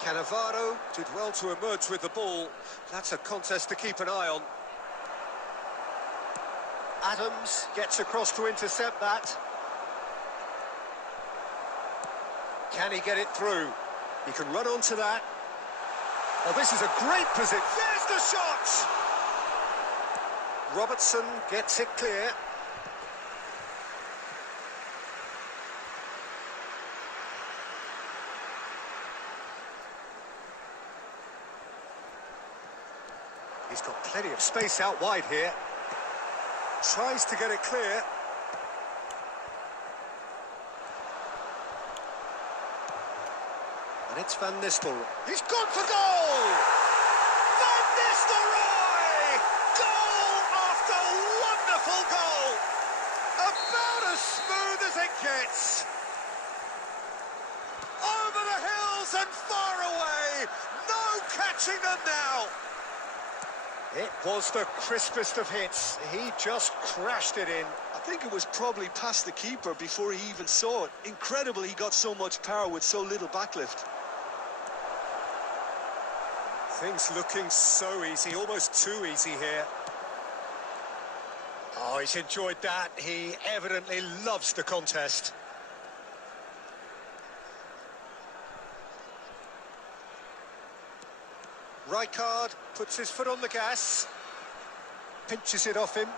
Cannavaro did well to emerge with the ball. That's a contest to keep an eye on. Adams gets across to intercept that. Can he get it through? He can run onto that. Oh, this is a great position. There's the shot! Robertson gets it clear. He's got plenty of space out wide here. Tries to get it clear. And it's Van Nistelrooy. He's gone for goal! Van Nistelrooy! Goal after wonderful goal! About as smooth as it gets. Over the hills and far away. No catching them now. It was the crispest of hits. He just crashed it in. I think it was probably past the keeper before he even saw it. Incredible he got so much power with so little backlift. Things looking so easy, almost too easy here. Oh, he's enjoyed that. He evidently loves the contest. Rijkaard puts his foot on the gas, pinches it off him.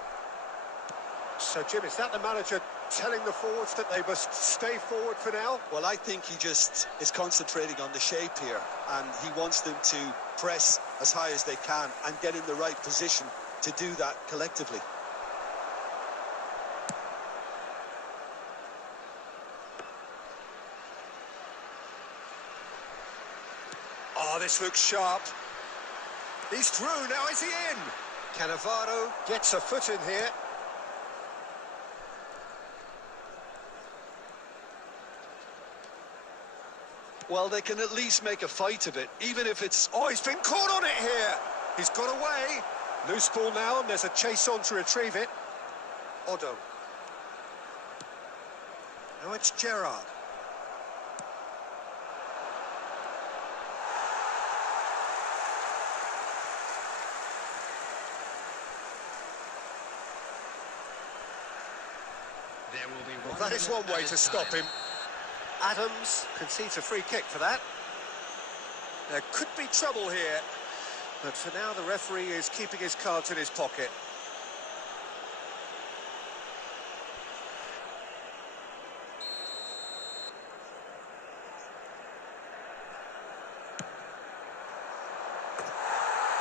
So, Jim, is that the manager telling the forwards that they must stay forward for now? Well, I think he just is concentrating on the shape here, and he wants them to press as high as they can and get in the right position to do that collectively. Oh, this looks sharp. He's through, now is he in? Cannavaro gets a foot in here. Well, they can at least make a fight of it, even if it's... Oh, he's been caught on it here. He's got away. Loose ball now, and there's a chase on to retrieve it. Odo. Now it's Gerrard. There will be Well, that is one way to stop him. Adams concedes a free kick for that. There could be trouble here, but for now the referee is keeping his cards in his pocket.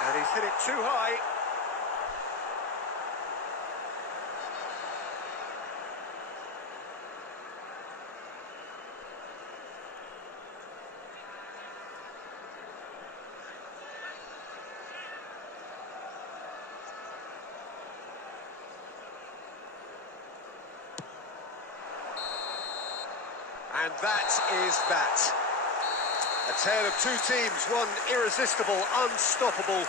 And he's hit it too high. And that is that. A tale of two teams, one irresistible, unstoppable,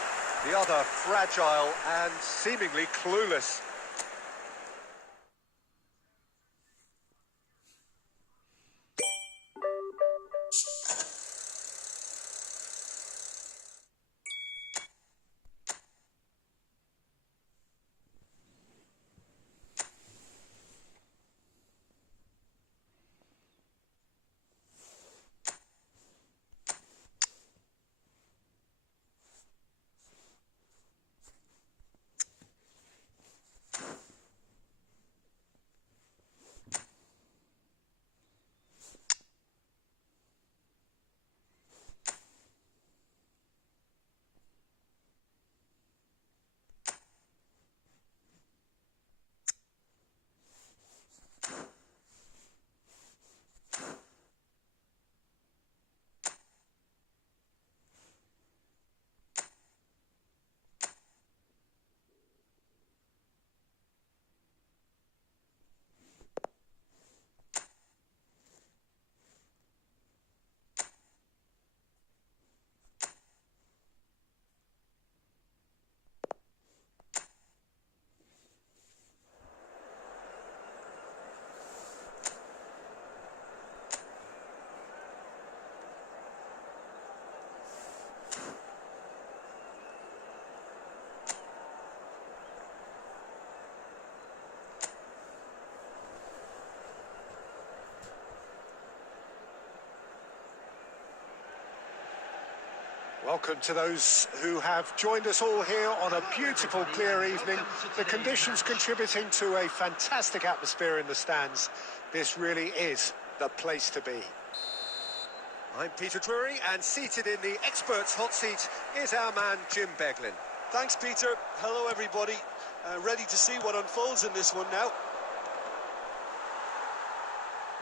the other fragile and seemingly clueless. Welcome to those who have joined us all here on a beautiful, clear evening. The conditions contributing to a fantastic atmosphere in the stands. This really is the place to be. I'm Peter Drury, and seated in the experts' hot seat is our man Jim Beglin. Thanks, Peter. Hello, everybody. Ready to see what unfolds in this one now.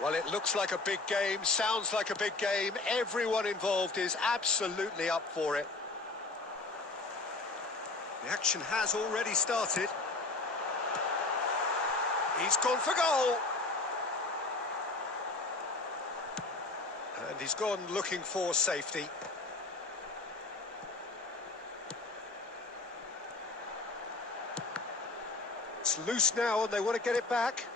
Well, it looks like a big game, sounds like a big game. Everyone involved is absolutely up for it. The action has already started. He's gone for goal. And he's gone looking for safety. It's loose now and they want to get it back.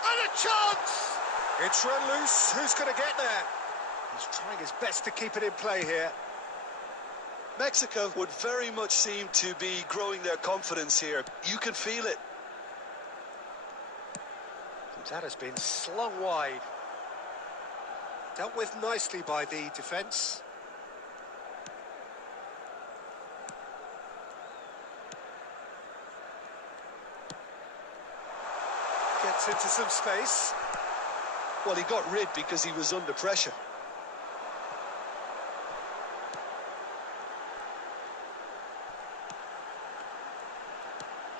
And a chance! It's run loose. Who's going to get there? He's trying his best to keep it in play here. Mexico would very much seem to be growing their confidence here. You can feel it. That has been slung wide. Dealt with nicely by the defence. Gets into some space. Well, he got rid because he was under pressure.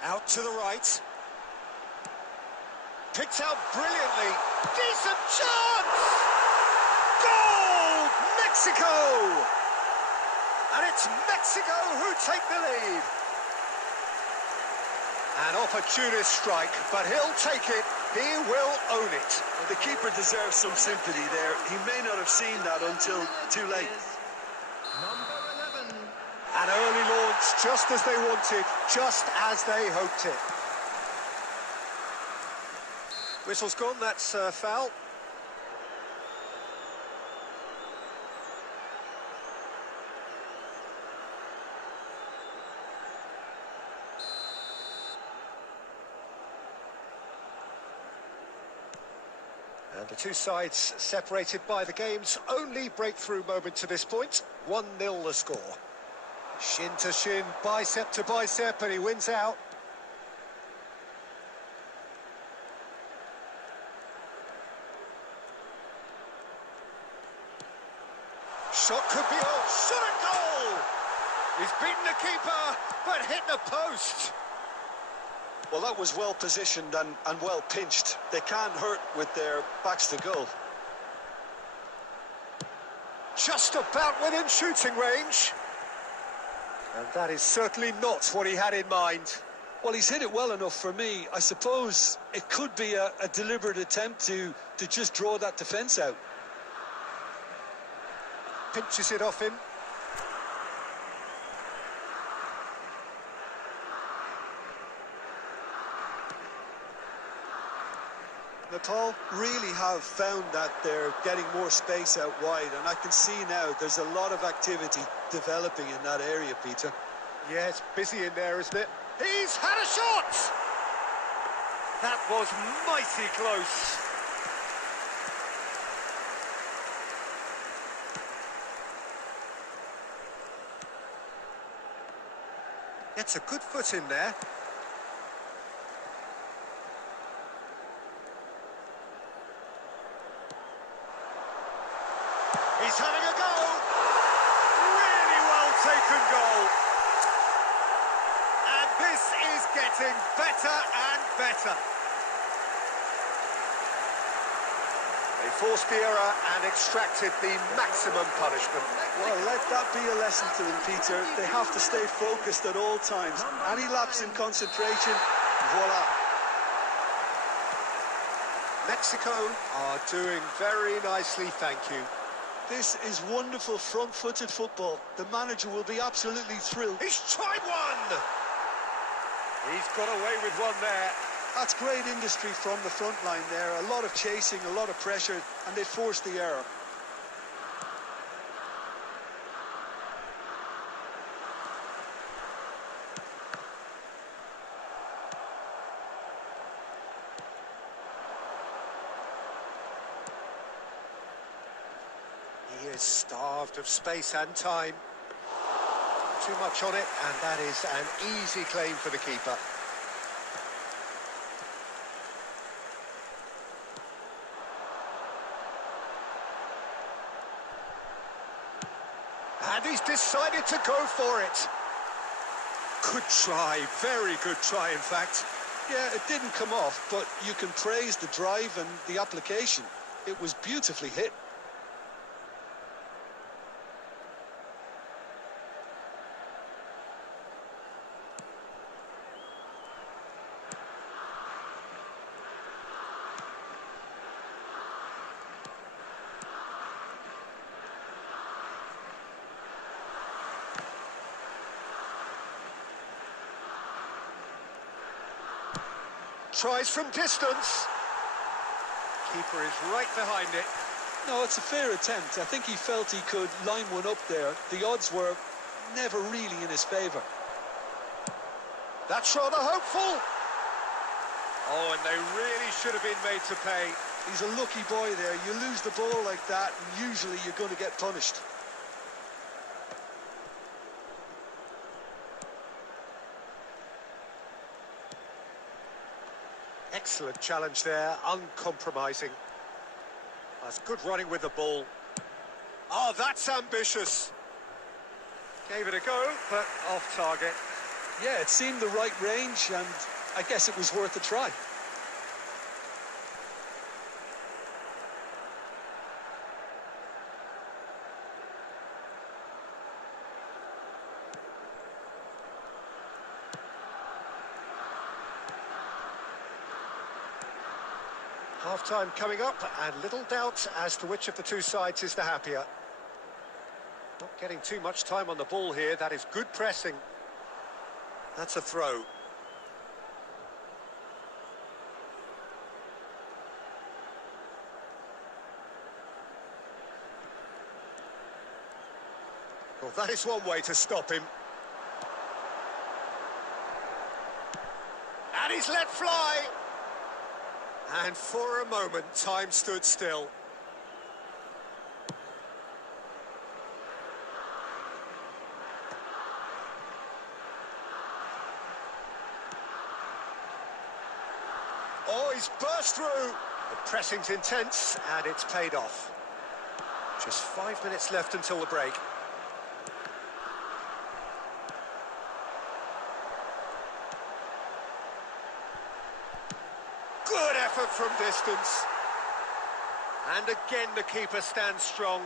Out to the right. Picked out brilliantly. Decent chance! Goal! Mexico! And it's Mexico who take the lead. An opportunist strike, but he'll take it. He will own it. The keeper deserves some sympathy there. He may not have seen that until too late. Number 11. An early launch, just as they wanted, just as they hoped it. Whistle's gone, that's foul. And the two sides separated by the game's only breakthrough moment to this point. 1-0 the score. Shin to shin, bicep to bicep, and he wins out. Shot could be off. Shot at goal! He's beaten the keeper, but hit the post. Well, that was well positioned and well pinched. They can't hurt with their backs to goal. Just about within shooting range. And that is certainly not what he had in mind. Well, he's hit it well enough for me. I suppose it could be a deliberate attempt to just draw that defence out. Pinches it off him. Nepal really have found that they're getting more space out wide, and I can see now there's a lot of activity developing in that area, Peter. Yeah, it's busy in there, isn't it? He's had a shot! That was mighty close. Gets a good foot in there. He's having a go. Really well taken goal. And this is getting better and better. They forced the error and extracted the maximum punishment. Well, let that be a lesson to them, Peter. They have to stay focused at all times. Any lapse in concentration, voila. Mexico are doing very nicely, thank you. This is wonderful front-footed football. The manager will be absolutely thrilled. He's tried one! He's got away with one there. That's great industry from the front line there. A lot of chasing, a lot of pressure, and they forced the error. He is starved of space and time. Too much on it, and that is an easy claim for the keeper. And he's decided to go for it. Good try, very good try, in fact. Yeah, it didn't come off, but you can praise the drive and the application. It was beautifully hit. Tries from distance. Keeper is right behind it. No, it's a fair attempt. I think he felt he could line one up there. The odds were never really in his favour. That's rather hopeful. Oh, and they really should have been made to pay. He's a lucky boy there. You lose the ball like that, and usually you're going to get punished. Excellent challenge there, uncompromising. That's good running with the ball. Oh, that's ambitious. Gave it a go, but off target. Yeah, it seemed the right range, and I guess it was worth a try. Half-time coming up, and little doubt as to which of the two sides is the happier. Not getting too much time on the ball here. That is good pressing. That's a throw. Well, that is one way to stop him. And he's let fly. And for a moment, time stood still. Oh, he's burst through. The pressing's intense, and it's paid off. Just 5 minutes left until the break. Good effort from distance. And again, the keeper stands strong.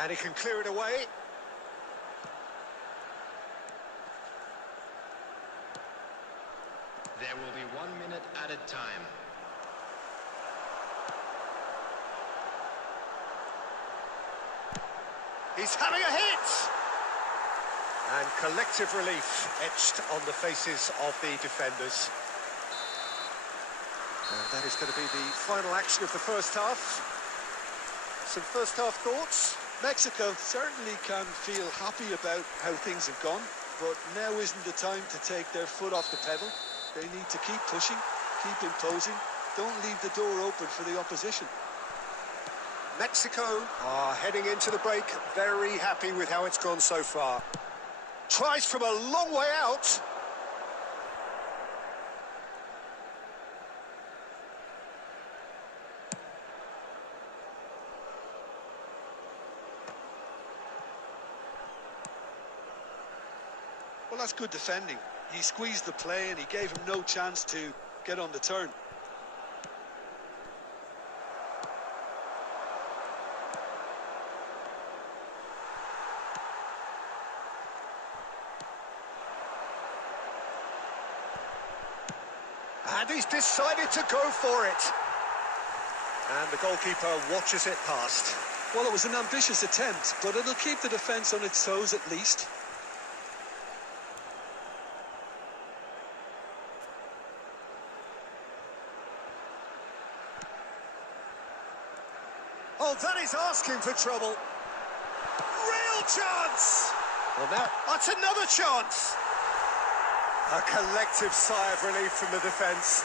And he can clear it away. There will be 1 minute added time. He's having a hit! And collective relief etched on the faces of the defenders. And that is going to be the final action of the first half. Some first half thoughts? Mexico certainly can feel happy about how things have gone, but now isn't the time to take their foot off the pedal. They need to keep pushing, keep imposing, don't leave the door open for the opposition. Mexico are heading into the break very happy with how it's gone so far. Tries from a long way out. Well, that's good defending. He squeezed the play and he gave him no chance to get on the turn. And he's decided to go for it. And the goalkeeper watches it past. Well, it was an ambitious attempt, but it'll keep the defence on its toes at least. Oh, that is asking for trouble. Real chance! Well, now, that's another chance. A collective sigh of relief from the defence.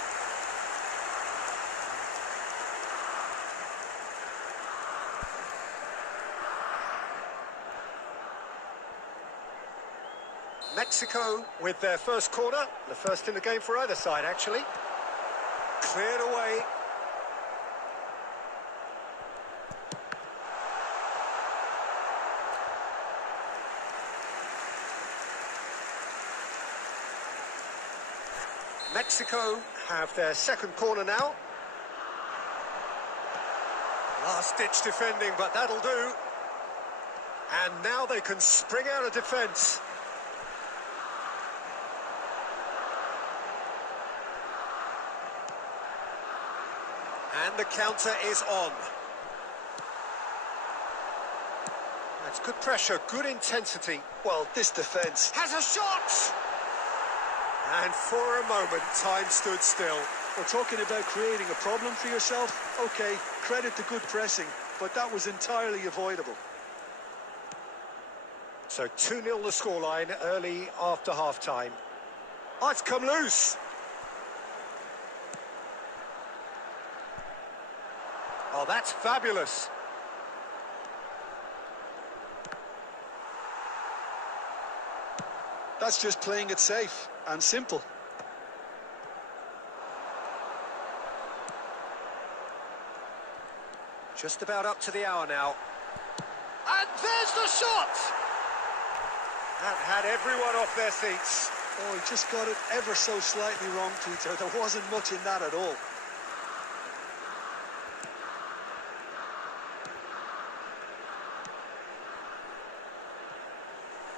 Mexico with their first corner, the first in the game for either side, actually. Cleared away. Mexico have their second corner now. Last-ditch defending, but that'll do. And now they can spring out of defence. And the counter is on. That's good pressure, good intensity. Well, this defence Has a shot! And for a moment, time stood still. We're talking about creating a problem for yourself. OK, credit to good pressing, but that was entirely avoidable. So 2-0 the scoreline early after half-time. Oh, it's come loose. Oh, that's fabulous. That's just playing it safe and simple. Just about up to the hour now. And there's the shot! That had everyone off their seats. Oh, he just got it ever so slightly wrong, Peter. There wasn't much in that at all.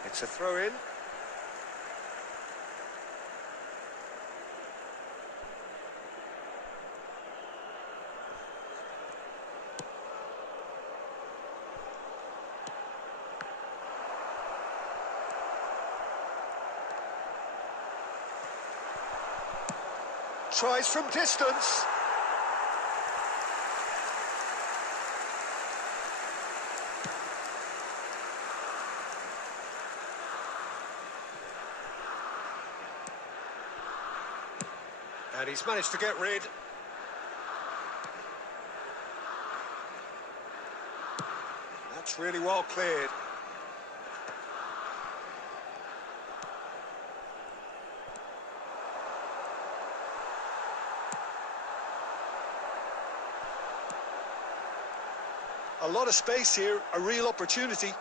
It's a throw-in. Tries from distance. And he's managed to get rid. That's really well cleared. A lot of space here, a real opportunity.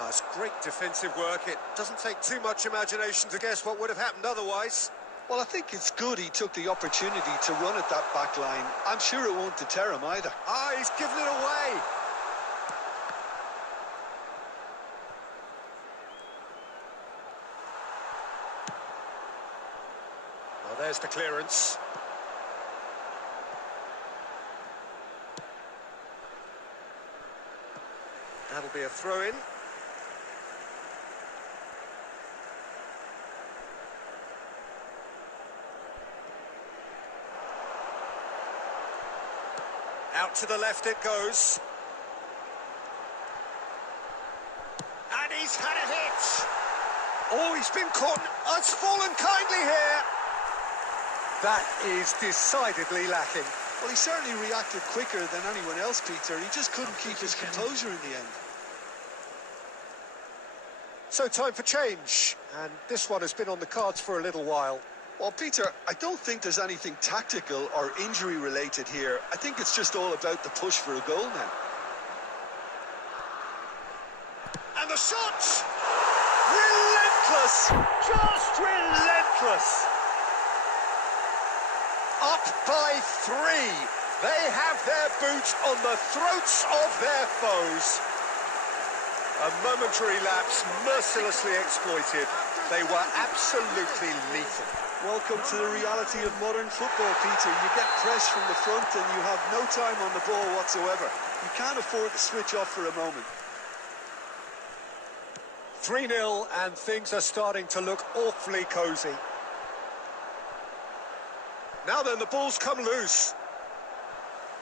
That's great defensive work. It doesn't take too much imagination to guess what would have happened otherwise. Well, I think it's good he took the opportunity to run at that back line. I'm sure it won't deter him either. Ah, he's given it away. Well, there's the clearance. That'll be a throw-in. Out to the left it goes. And he's had a hit. Oh, he's been caught. Oh, it's fallen kindly here. That is decidedly lacking. Well, he certainly reacted quicker than anyone else, Peter. He just couldn't keep his composure in the end. So time for change. And this one has been on the cards for a little while. Well, Peter, I don't think there's anything tactical or injury-related here. I think it's just all about the push for a goal now. And the shot! Relentless! Just relentless! Up by 3. They have their boot on the throats of their foes. A momentary lapse mercilessly exploited. They were absolutely lethal. Welcome to the reality of modern football, Peter. You get press from the front and you have no time on the ball whatsoever. You can't afford to switch off for a moment. 3-0 and things are starting to look awfully cosy. Now then, the ball's come loose.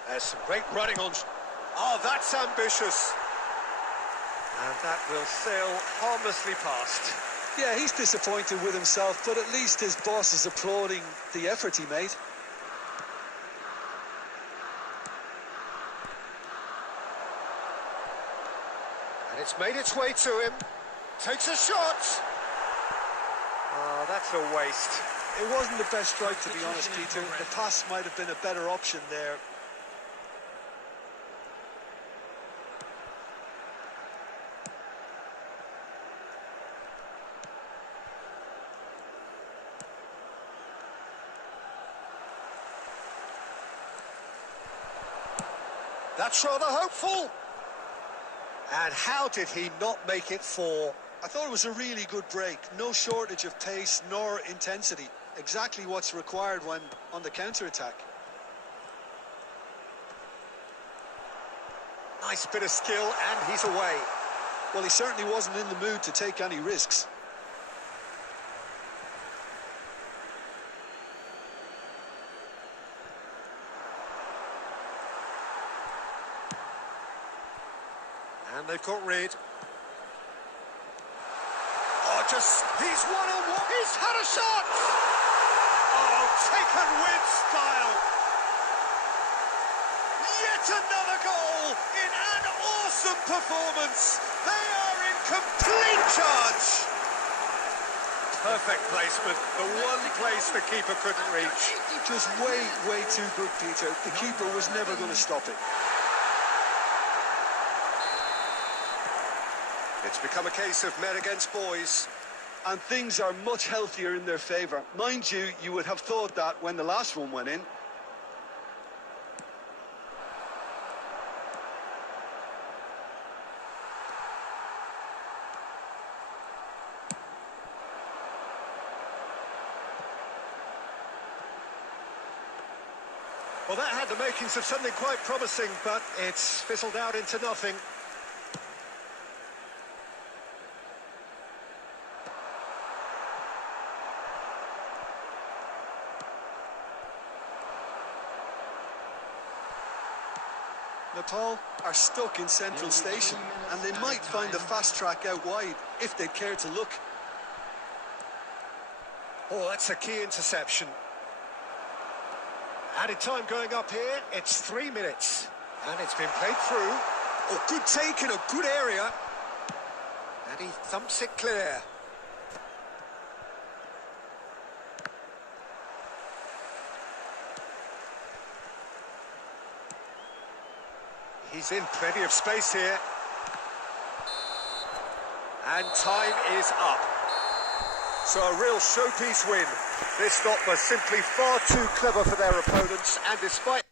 There's some great running on. Oh, that's ambitious. And that will sail harmlessly past. Yeah, he's disappointed with himself, but at least his boss is applauding the effort he made. And it's made its way to him. Takes a shot. Oh, that's a waste. It wasn't the best strike, to be honest, Peter. The pass might have been a better option there. That's rather hopeful. And how did he not make it 4? I thought it was a really good break. No shortage of pace nor intensity. Exactly what's required when on the counter-attack. Nice bit of skill, and he's away. Well, he certainly wasn't in the mood to take any risks. And they've got rid. Oh, he's one-on-one. He's had a shot. Oh, taken with style. Yet another goal in an awesome performance. They are in complete charge. Perfect placement. The one place the keeper couldn't reach. Just way too good, Peter. The keeper was never going to stop it. It's become a case of men against boys. And things are much healthier in their favour. Mind you, you would have thought that when the last one went in. Well, that had the makings of something quite promising, but it's fizzled out into nothing. Nepal are stuck in Central Station, and they might find a fast track out wide if they care to look. Oh, that's a key interception. Added time going up here, it's 3 minutes. And it's been played through. Oh, good take in a good area. And he thumps it clear. He's in plenty of space here. And time is up. So a real showpiece win. This lot was simply far too clever for their opponents, and despite